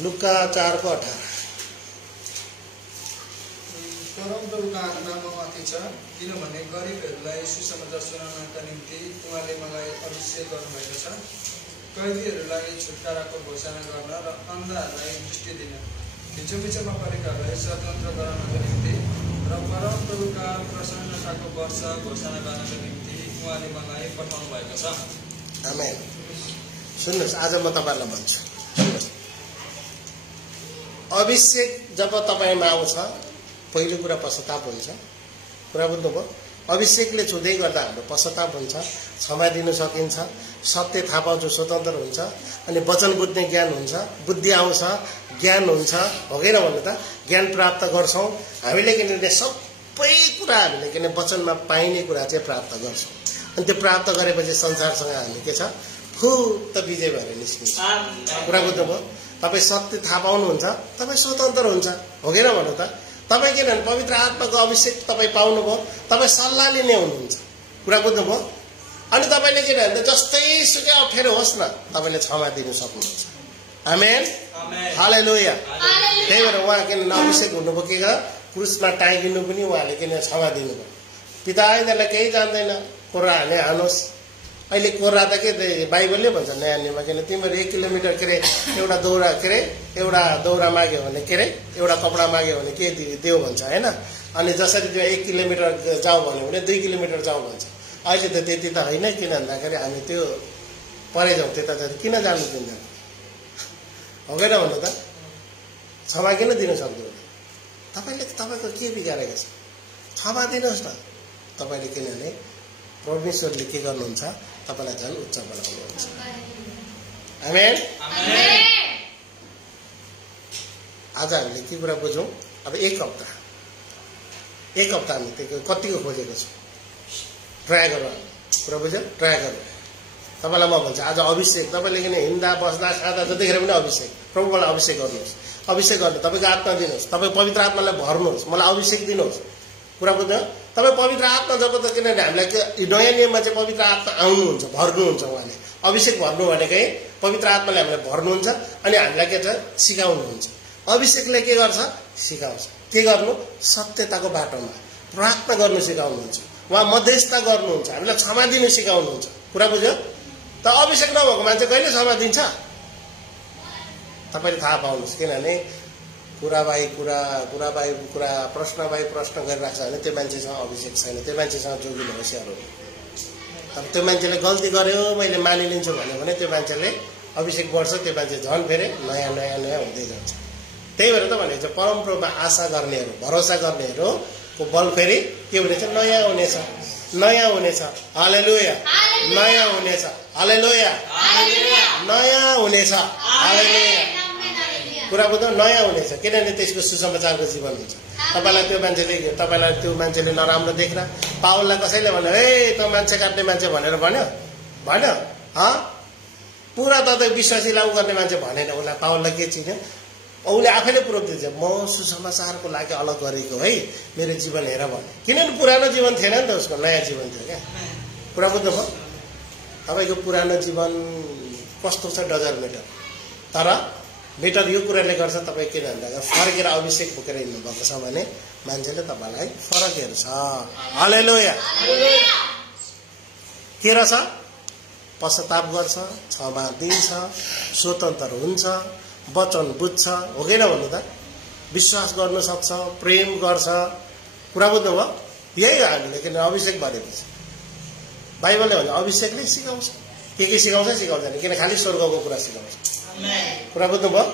लुका 4को 18। परम प्रभुको आत्मा ममाथि छ, किनभने गरिबहरूलाई सुसमाचार सुनाउनका निम्ति उहाँले मलाई अभिषेक गर्नुभएको छ, कैदीहरूलाई छुटकाराको घोषणा गर्न र अन्धहरूलाई दृष्टि दिन, भिचोभिचोमा परेकाहरूलाई स्वतन्त्र गराउनको निम्ति र परम प्रभुका प्रसन्नताको वर्ष घोषणा गर्नको निम्ति उहाँले मलाई पठाउनु भएको छ। आमेन। सुन्नुहोस्, आज म तपाईँहरूलाई भन्छु, सुन्नुहोस्, अभिषेक जब तपाईँमा आउँछ पहिलो कुरा पश्चाताप हुन्छ। कुरा बुझ्नुभयो? अभिषेकले छुँदै गर्दा हाम्रो पश्चाताप हुन्छ, क्षमा दिन सकिन्छ, सत्य थाहा पाउँछ, स्वतन्त्र हुन्छ, अनि वचन बुझ्ने ज्ञान हुन्छ, बुद्धि आउँछ, ज्ञान हुन्छ। हो कि भन्नु त? ज्ञान प्राप्त गर्छौँ हामीले, किनभने सबै कुरा हामीले किन वचनमा पाइने कुरा चाहिँ प्राप्त गर्छौँ। अनि त्यो प्राप्त गरेपछि संसारसँग हामी के छ? फुत्त विजय भएर निस्किन्छ। कुरा बुझ्नुभयो? तपाईँ सत्य थाहा पाउनुहुन्छ, तपाईँ स्वतन्त्र हुन्छ। हो कि भन्नु त? तपाईँ किनभने पवित्र आत्माको अभिषेक तपाईँ पाउनुभयो, तपाईँ सल्लाह लिने हुनुहुन्छ। कुरा बुझ्नुभयो? अनि तपाईँले के भन्दा जस्तै सुकै अप्ठ्यारो होस् न, तपाईँले क्षमा दिनु सक्नुहुन्छ। आमेन। हालेलुया। त्यही भएर उहाँ किन अभिषेक हुनुभयो, के क्रुसमा टाँगिनु पनि उहाँले किन क्षमा दिनुभयो। पिता यिनीहरूलाई केही जान्दैन, कोरा हाने हानुहोस्। अहिले कोरा त के बाइबलले भन्छ नयाँ नियममा, किन तिमीहरू 1 किलोमिटर के अरे एउटा दौरा के अरे एउटा दौरा माग्यो भने के अरे एउटा कपडा माग्यो भने के देऊ भन्छ होइन। अनि जसरी त्यो 1 किलोमिटर जाऊ भन्यो भने 2 किलोमिटर जाऊ भन्छ। अहिले त त्यति त होइन, किन भन्दाखेरि हामी त्यो परे जाउँ, त्यता किन जानु दिँदैन? हो कि भन्नु त? क्षमा किन दिन सक्दैन? तपाईँले तपाईँको के बिगारेको छ? क्षमा दिनुहोस् न तपाईँले, किनभने परमेश्वरले के गर्नुहुन्छ? तपाईँलाई झन् उच्च बनाउनुहुन्छ। आमेन। आज हामीले के कुरा बुझौँ? अब एक हप्ता हामी त्यो कतिको खोजेको छौँ? ट्राई गरौँ, कुरा बुझ्यो? ट्राई गरौँ। तपाईँलाई म भन्छु आज अभिषेक, तपाईँले किन हिँड्दा बस्दा खाँदा जतिखेर पनि अभिषेक, प्रभुलाई अभिषेक गर्नुहोस्। अभिषेक गर्नु तपाईँको आत्मा दिनुहोस्, तपाईँ पवित्र आत्मालाई भर्नुहोस्, मलाई अभिषेक दिनुहोस्। कुरा बुझ्यो? तपाईँ पवित्र आत्मा जब त, किनभने हामीलाई नयाँ नियममा चाहिँ पवित्र आत्मा आउनुहुन्छ, भर्नुहुन्छ। उहाँले अभिषेक भर्नु भनेकै पवित्र आत्माले हामीलाई भर्नुहुन्छ अनि हामीलाई के छ? सिकाउनुहुन्छ। अभिषेकले के गर्छ? सिकाउँछ। के गर्नु? सत्यताको बाटोमा प्रार्थना गर्नु सिकाउनुहुन्छ, उहाँ मध्यस्थता गर्नुहुन्छ, हामीलाई क्षमा दिनु सिकाउनुहुन्छ। कुरा बुझ्यो? त अभिषेक नभएको मान्छे कहिले क्षमा दिन्छ? तपाईँले थाहा पाउनुहोस्, किनभने कुरा बाई कुरा प्रश्न बाई प्रश्न गरिरहेको छ भने त्यो मान्छेसँग अभिषेक छैन, त्यो मान्छेसँग जोगिनु होसियार हो। अब त्यो मान्छेले गल्ती गर्यो मैले मानिलिन्छु भन्यो भने त्यो मान्छेले अभिषेक बढ्छ, त्यो मान्छे झन् फेरि नयाँ हुँदै जान्छ। त्यही भएर त भनेको छ परमप्रभुमा आशा गर्नेहरू, भरोसा गर्नेहरूको बल फेरि के हुनेछ? नयाँ हुनेछ। हालेलुया। नयाँ हुनेछ। हालेलुया। नयाँ हुनेछ। हालेलुया। कुरा बुझ्नु? नयाँ हुनेछ, किनभने त्यसको सुसमाचारको जीवन हुन्छ। तपाईँलाई त्यो मान्छेले नराम्रो देख्न, पावललाई कसैले भन्यो ए त मान्छे काट्ने मान्छे भनेर भन्यो पुरा त विश्वासीलाई उ गर्ने मान्छे भनेन। उसलाई पावललाई के चिन्यो? उसले आफैले प्रुफ दिन्छ, म सुसमाचारको लागि अलग गरेको है, मेरो जीवन हेर भने। किनभने पुरानो जीवन थिएन नि त उसको, नयाँ जीवन थियो क्या। कुरा बुझ्नुभयो? तपाईँको पुरानो जीवन कस्तो छ? डजर मिटर। तर मिटर यो कुराले गर्छ तपाईँ किन भन्दा फर्केर अभिषेक बोकेर हिँड्नु भएको छ भने मान्छेले तपाईँलाई फरक हेर्छ। हालेलुया। के रहेछ? पश्चाताप गर्छ, क्षमा दिन्छ, स्वतन्त्र हुन्छ, वचन बुझ्छ, हो कि भन्नु त? विश्वास गर्न सक्छ, प्रेम गर्छ। कुरा बुझ्नुभयो? यही हो हामीले, किन अभिषेक भनेपछि बाइबलले भन्छ अभिषेकले सिकाउँछ। के सिकाउँदैन, किन खालि स्वर्गको कुरा सिकाउँछ। कुरा बुझ्नुभयो?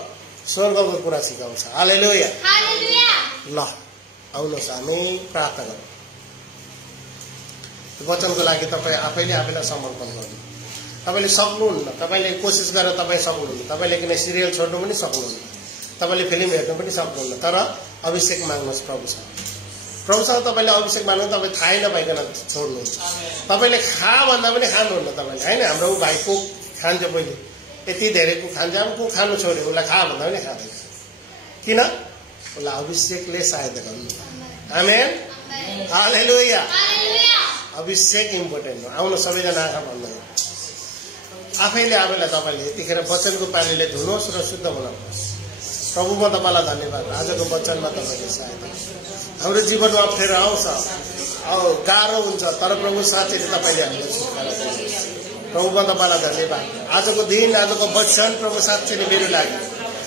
स्वर्गको कुरा सिकाउँछ। हालेलुया। ल आउनुहोस् हामी प्रार्थना गरौँ। वचनको लागि तपाईँ आफैलाई समर्पण गर्नु। तपाईँले सक्नुहुन्न, तपाईँले कोसिस गरेर तपाईँ सक्नुहुन्न, तपाईँले किन सिरियल छोड्नु पनि सक्नुहुन्न, तपाईँले फिल्म हेर्नु पनि सक्नुहुन्न, तर अभिषेक माग्नुहोस् प्रभुसँग तपाईँले अभिषेक माग्नु। तपाईँ थाहै नपाइकन छोड्नुहुन्छ। तपाईँले खा भन्दा पनि खानुहुन्न तपाईँले, होइन? हाम्रो ऊ भाइ कुक खान्छ, पहिले यति धेरै कुक खान्छ, अब कुक खानु छोड्यो, उसलाई खा भन्दा पनि खाँदैन। किन? उसलाई अभिषेकले सहायता गर्नु। आमेन। हालेलुया। अभिषेक इम्पोर्टेन्ट हो। आउनु सबैजना आँखा भन्दा आफैले तपाईँले यतिखेर वचनको पानीले धुनुहोस् र शुद्ध बनाउनुहोस्। प्रभु म तपाईँलाई धन्यवाद, आजको वचनमा तपाईँले सहायता। हाम्रो जीवनमा अप्ठ्यारो आउँछ, गाह्रो हुन्छ, तर प्रभु साथीले तपाईँले हामीलाई छुटकारा दिनुहुन्छ। प्रभु म तपाईँलाई धन्यवाद, आजको दिन, आजको वचन प्रभु साथीले मेरो लागि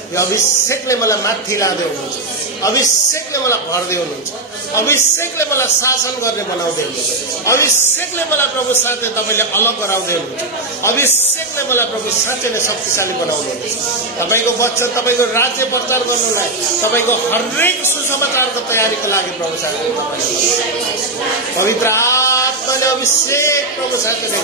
यो अभिषेकले मलाई माथि लाँदै हुनुहुन्छ, अभिषेकले मलाई भर्दै हुनुहुन्छ, अभिषेकले मलाई शासन गर्ने बनाउँदै हुनुहुन्छ, अभिषेकले मलाई प्रभु साथी तपाईँले अलग गराउँदै हुनुहुन्छ, अभिषेकले मलाई प्रभु साथीले शक्तिशाली बनाउनुहुन्छ। तपाईँको वचन, तपाईँको राज्य प्रचार गर्नुलाई, तपाईँको हरेक सुसमाचारको तयारीको लागि प्रभु साथी पवित्र आत्माले अभिषेक प्रभु साथीले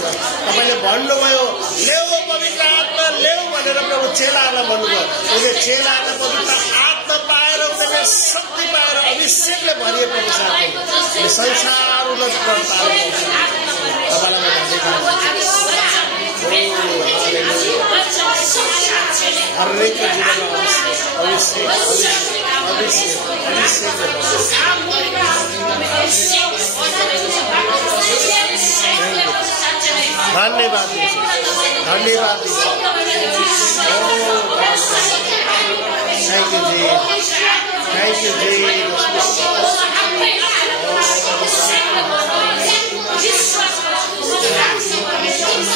तपाईँले भन्नुभयो ल्याऊ पवित्र आत्मा ल्याऊ भनेर प्रभु चेलाहरूलाई भन्नुभयो। उसले चेलाहरूलाई पवित्र आत्मा पाएर उनीहरूले शक्ति पाएर अभिषेकले भरिए प्रभु साथीले संसार उलट तपाईँलाई हरेक जीवनमा अभिषेक धन्यवाद धन्यवाद थैंक यू जी, थैंक यू जी,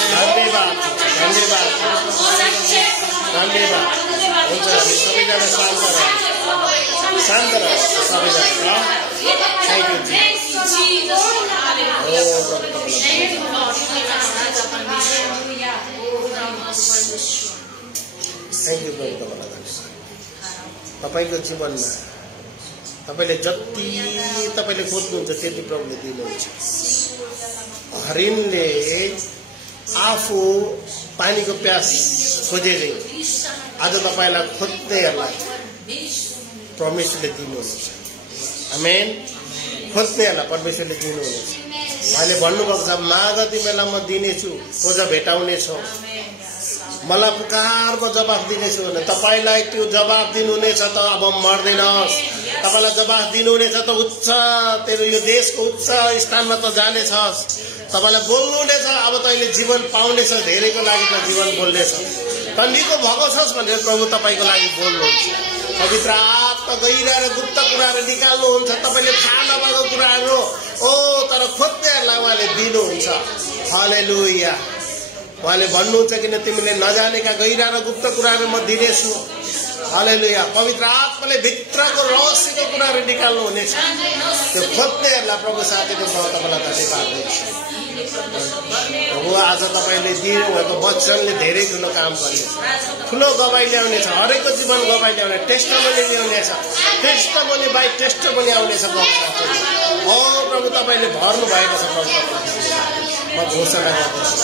धन्यवाद धन्यवाद धन्यवाद। हुन्छ हामी सबैजना शान्त रह सबैजना। थैंक यू जी। थैंक यू प्रभु। तपाईको जीवनमा तपाईले जति तपाईले खोज्नुहुन्छ त्यति प्रभुले दिनुहुन्छ। हरिणले आफू पानीको प्यास खोजेरै आज तपाईलाई खोज्नेहरूलाई परमेश्वरले दिनुहुन्छ। आमेन। खोज्नेहरूलाई परमेश्वरले दिनुहुन्छ। उहाँले भन्नुभएको छ माग तिमीलाई म दिनेछु, खोज भेटाउनेछौ, मलाई पुकार म जवाफ दिनेछु भने तपाईलाई त्यो जवाफ दिनुहुनेछ त अब मर्दैनस्। तपाईलाई जवाफ दिनुहुनेछ त उच्च तेरो यो देशको उच्च स्थानमा त जानेछस्। तपाईलाई बोल्नुहुनेछ अब तैँले जीवन पाउनेछ, धेरैको लागि त जीवन बोल्नेछ। तन्डीको भएको छस् भनेर प्रभु तपाईको लागि बोल्नुहुन्छ। पवित्र आत्मा गहिरा र गुप्त कुराहरू निकाल्नुहुन्छ। तपाईले थाहा नभएको कुराहरू तर खोज्नेहरूलाई उहाँले दिनुहुन्छ। हालेलुया। उहाँले भन्नुहुन्छ किन तिमीले नजानेका गहिरा र गुप्त कुराहरू म दिनेछु। हालेलुया। पवित्र आत्माले भित्रको रहस्यको कुराहरू निकाल्नु हुनेछ। त्यो खोज्नेहरूलाई प्रभु साथीले म तपाईँलाई धन्यवाद दिन्छु। प्रभु आज तपाईँले दिनु भएको वचनले धेरै ठुलो काम गर्नेछ, ठुलो गवाई ल्याउनेछ। हरेकको जीवन गवाई ल्याउने, टेस्टमनी ल्याउनेछ। टेस्टमनी बाई टेस्टमनी आउनेछ। प्रभु तपाईँले भर्नु भएको छ। प्रभु म घोषणा गर्दछु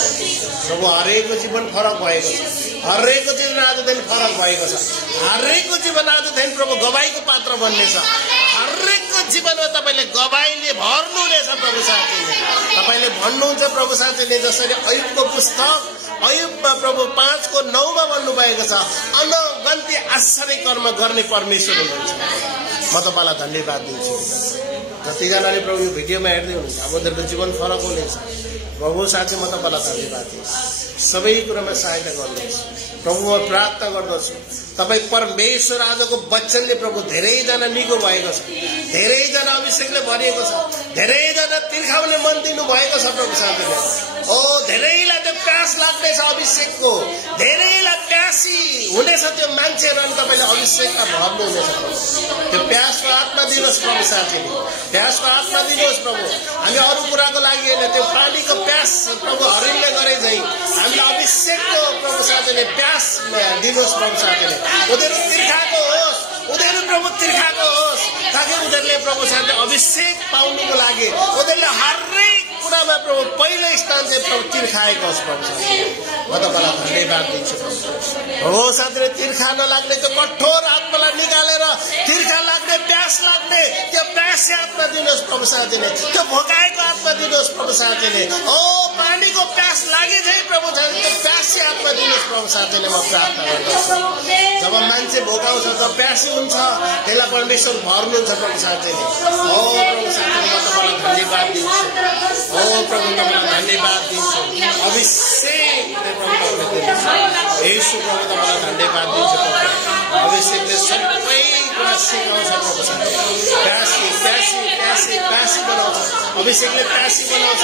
प्रभु हरेकको जीवन फरक भएको छ। हरेकको जीवन आजदेखि फरक भएको छ। हरेकको जीवन आजदेखि प्रभु गवाईको पात्र बन्नेछ। हरेकको जीवनमा तपाईँले गवाईले भर्नुहुनेछ। प्रभु साथीले तपाईँले भन्नुहुन्छ प्रभु साथीले जसरी अयुबको पुस्तक अयुबमा प्रभु 5:9 भन्नुभएको छ अनगन्ती आश्चर्य कर्म गर्ने परमेश्वर हुनुहुन्छ। म तपाईँलाई धन्यवाद दिन्छु। जतिजनाले प्रभु यो भिडियोमा हेर्दै हुनुहुन्छ अब उनीहरूको जीवन फरक हुनेछ। प्रभु साथी म तपाईँलाई धन्यवाद दिन्छु। सबै कुरामा सहायता गर्नुहोस् प्रभु। म प्रार्थना गर्दछु तपाईँ परमेश्वर आजको वचनले प्रभु धेरैजना निको भएको छ, धेरैजना अभिषेकले भरिएको छ, धेरैजना तिर्खाउने मन दिनु भएको छ। प्रभु साथीले धेरैलाई त्यो प्यास लाग्नेछ अभिषेकको, धेरैलाई प्यासी हुनेछ त्यो मान्छेहरू। अनि तपाईँले अभिषेकमा भर्नुहुनेछ। त्यो प्यासको आत्मा दिनुहोस् प्रभु साथीले, प्यासको आत्मा दिनुहोस् प्रभु। हामी अरू कुराको लागि होइन, त्यो पानीको प्यास प्रभु हरिणले गरे झै हामीलाई अभिषेकको प्रभु साथीले प्यास दिनुहोस् प्रभु साथीले। उनीहरू तिर्खाको होस्, उनीहरू प्रभु तिर्खाको होस् ताकि उनीहरूले प्रभु साथी अभिषेक पाउनुको लागि उनीहरूले हरेक कुरामा प्रभु पहिलो स्थान चाहिँ प्रभु तिर्खाएको होस्। प्रभु म तपाईँलाई धन्यवाद दिन्छु प्रभु साथीले। तिर्खा नलाग्ने त्यो कठोर आत्मालाई निकालेर तिर्खा लाग्ने प्यास लाग्ने त्यो प्यासी आत्मा दिनुहोस् प्रभु साथीले। त्यो भोकाएको आत्मा दिनुहोस् प्रभु साथीले। पानीको प्यास लागे चाहिँ प्रभु साथी त्यो प्यासी आत्मा दिनुहोस् प्रभु साथीले। म प्रार्थना गर्दछु जब मान्छे भोकाउँछ जब प्यासी हुन्छ त्यसलाई परमेश्वर भर्नुहुन्छ प्रभु साथीले। प्रभु साथीले म तपाईँलाई धन्यवाद दिन्छु। प्रभु तपाईँलाई धन्यवाद दिन्छु। अभिषेक येशू प्रभु तपाईँलाई धन्यवाद दिन्छु। अभिषेकले सबै कुरा सिकाउँछ प्रभु साथी। प्यासी प्यासी प्यासी प्यासी बनाउँछ। अभिषेकले प्यासी बनाउँछ।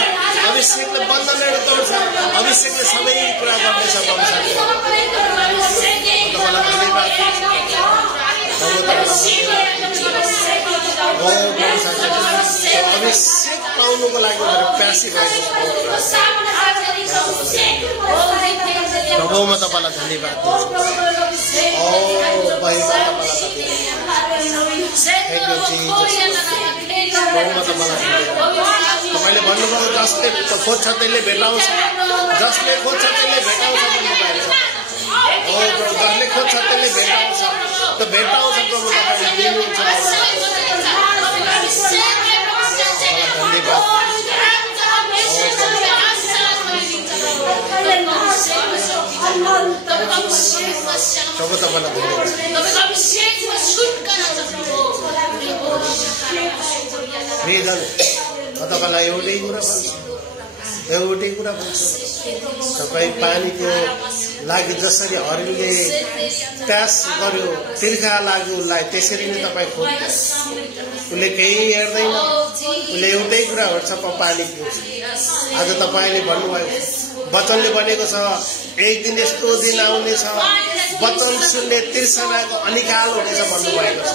अभिषेकले बन्धनहरू तोड्छ। अभिषेकले सबै कुरा गर्नेछ प्रभु साथी। तपाईँलाई धन्यवाद दिन्छु। अभिषेक पाउनुको लागि प्यासी भएको प्रभु म तपाईँलाई धन्यवाद दिन्छु। तपाईँले भन्नुभयो जसले खोज्छ त्यसले भेटाउँछ, जसले खोज्छ त्यसले भेटाउँछ भन्नुभएको छ। जसले खोज्छ त्यसले भेटाउँछ, त भेटाउँछ प्रभु तपाईँले दिनुहुन्छ। प्रभु तपाईँलाई म तपाईँलाई एउटै कुरा भन्छु तपाईँ पानीको लागि जसरी हरिणले प्यास गर्यो तिर्खा लाग्यो उसलाई त्यसरी नै तपाईँ खोज्नु। उसले केही हेर्दैन, उसले एउटै कुरा हेर्छ पानी पिउँछ। आज तपाईँले भन्नुभएको वचनले भनेको छ एक दिन यस्तो दिन आउनेछ वचन सुन्ने तिर्सनाको अनिकाल हुनेछ भन्नुभएको छ।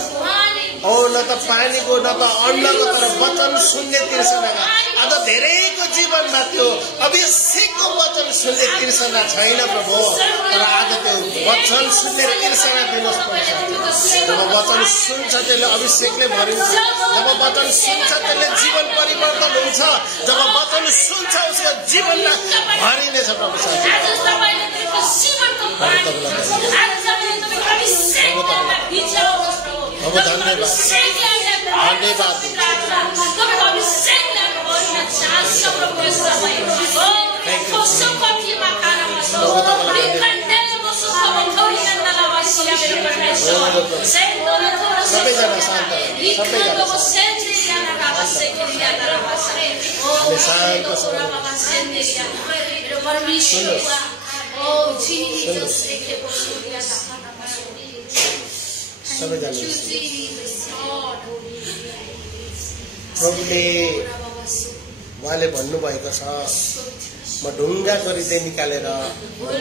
न त पानीको न त अन्नको तर वचन सुन्ने तिर्सनाको। आज धेरैको जीवन जीवनमा त्यो अभिषेकको वचन सुन्ने तृष्णा छैन प्रभु। तर आज त्यो वचन सुन्ने तृष्णा दिनुहोस् प्रभु। जब वचन सुन्छ त्यसले अभिषेकले भरिन्छ। जब वचन सुन्छ त्यसले जीवन परिवर्तन हुन्छ। जब वचन सुन्छ उसको जीवनमा भरिनेछ प्रभु। प्रभु धन्यवाद धन्यवाद सबैजना शान्त प्रभुले उहाँले भन्नुभएको छ म ढुङ्गा गरिँदै निकालेर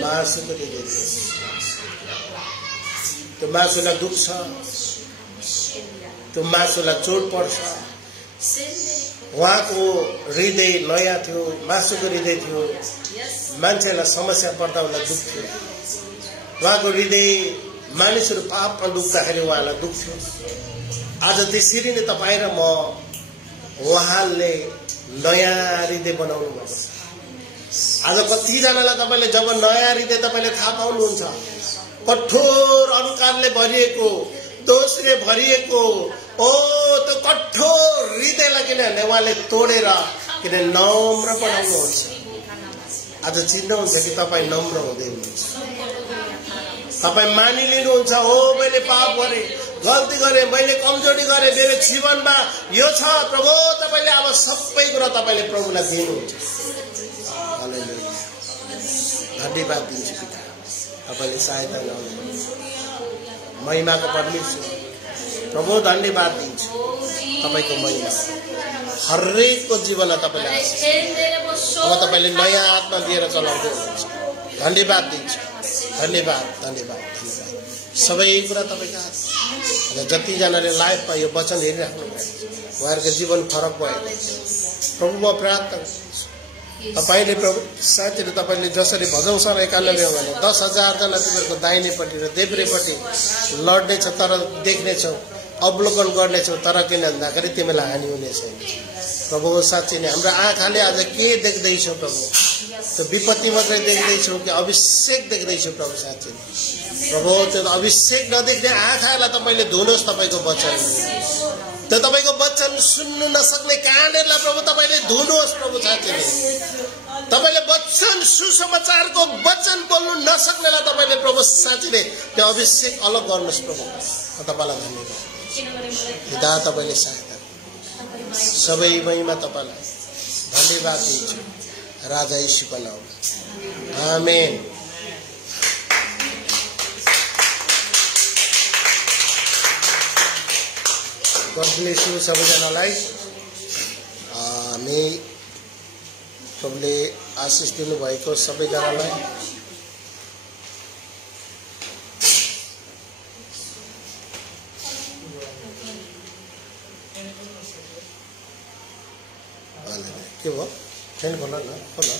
मासुको दिँदैछु। त्यो मासुलाई दुख्छ, त्यो मासुलाई चोट पर्छ। उहाँको हृदय नयाँ थियो, मासुको हृदय थियो। मान्छेलाई समस्या पर्दा उसलाई दुख थियो। उहाँको हृदय मानिसहरू पापमा डुब्दाखेरि उहाँलाई दुख थियो। आज त्यसरी नै तपाईँ र म उहाँले नयाँ हृदय बनाउनु भएको छ। आज कतिजनालाई तपाईँले जब नयाँ हृदय तपाईँले थाहा पाउनुहुन्छ, कठोर अहंकारले भरिएको, दोषले भरिएको त्यो कठोर हृदयलाई किनभने उहाँले तोडेर किन नम्र बनाउनुहुन्छ। आज चिन्नुहुन्छ कि तपाईँ नम्र हुँदै हुनुहुन्छ। तपाईँ मानिलिनुहुन्छ, हो मैले पाप गरेँ, गल्ती गरेँ, मैले कमजोरी गरेँ, मेरो जीवनमा यो छ प्रभु। तपाईँले अब सबै कुरा तपाईँले प्रभुलाई दिनुहुन्छ। हालेलुया, धन्यवाद दिन्छु पिता, तपाईँले सहायता गर्नुहुन्छ। महिमाको परमेश्वर प्रभु धन्यवाद दिन्छु। तपाईँको महिमा हरेकको जीवनमा तपाईँले अब तपाईँले नयाँ आत्मा दिएर चलाउँदै हुनुहुन्छ। धन्यवाद दिन्छु। धन्यवाद धन्यवाद धन्यवाद। सबै कुरा तपाईँको हात। जतिजनाले लाइफमा यो वचन हेरिराख्नु भएको उहाँहरूको जीवन फरक भएको प्रभु म प्रार्थना गर्छु। तपाईँले प्रभु साथीहरू तपाईँले जसरी भजौसँग 91 भने 10,000 जना तिमीहरूको दाहिनेपट्टि र देब्रेपट्टि लड्नेछ, तर देख्नेछौ, अवलोकन गर्नेछौ, तर किन भन्दाखेरि तिमीलाई हानि हुने छैन। प्रभु साँच्चै नै हाम्रो आँखाले आज के देख्दैछौ प्रभु? त्यो विपत्ति मात्रै देख्दैछौ कि अभिषेक देख्दैछौ प्रभु? साँच्चै प्रभु त्यो अभिषेक नदेख्ने आँखालाई तपाईँले धुनुहोस्। तपाईँको वचन, त्यो तपाईँको वचन सुन्नु नसक्ने कानहरूलाई प्रभु तपाईँले धुनुहोस् प्रभु। साँच्चै नै तपाईँले वचन, सुसमाचारको वचन बोल्नु नसक्नेलाई तपाईँले प्रभु साँच्चै नै त्यो अभिषेक अलग गर्नुहोस् प्रभु। तपाईँलाई धन्यवाद पिता, तपाईँले सहायता सबै महिमा तपाईँलाई धन्यवाद दिन्छु राजा यीशुको नाममा, आमेन। गॉड ब्लेस यू सबैजनालाई। हामी प्रभुले आशिष दिनुभएको सबैजनालाई के भयो? फ्यान खोला न, खोला।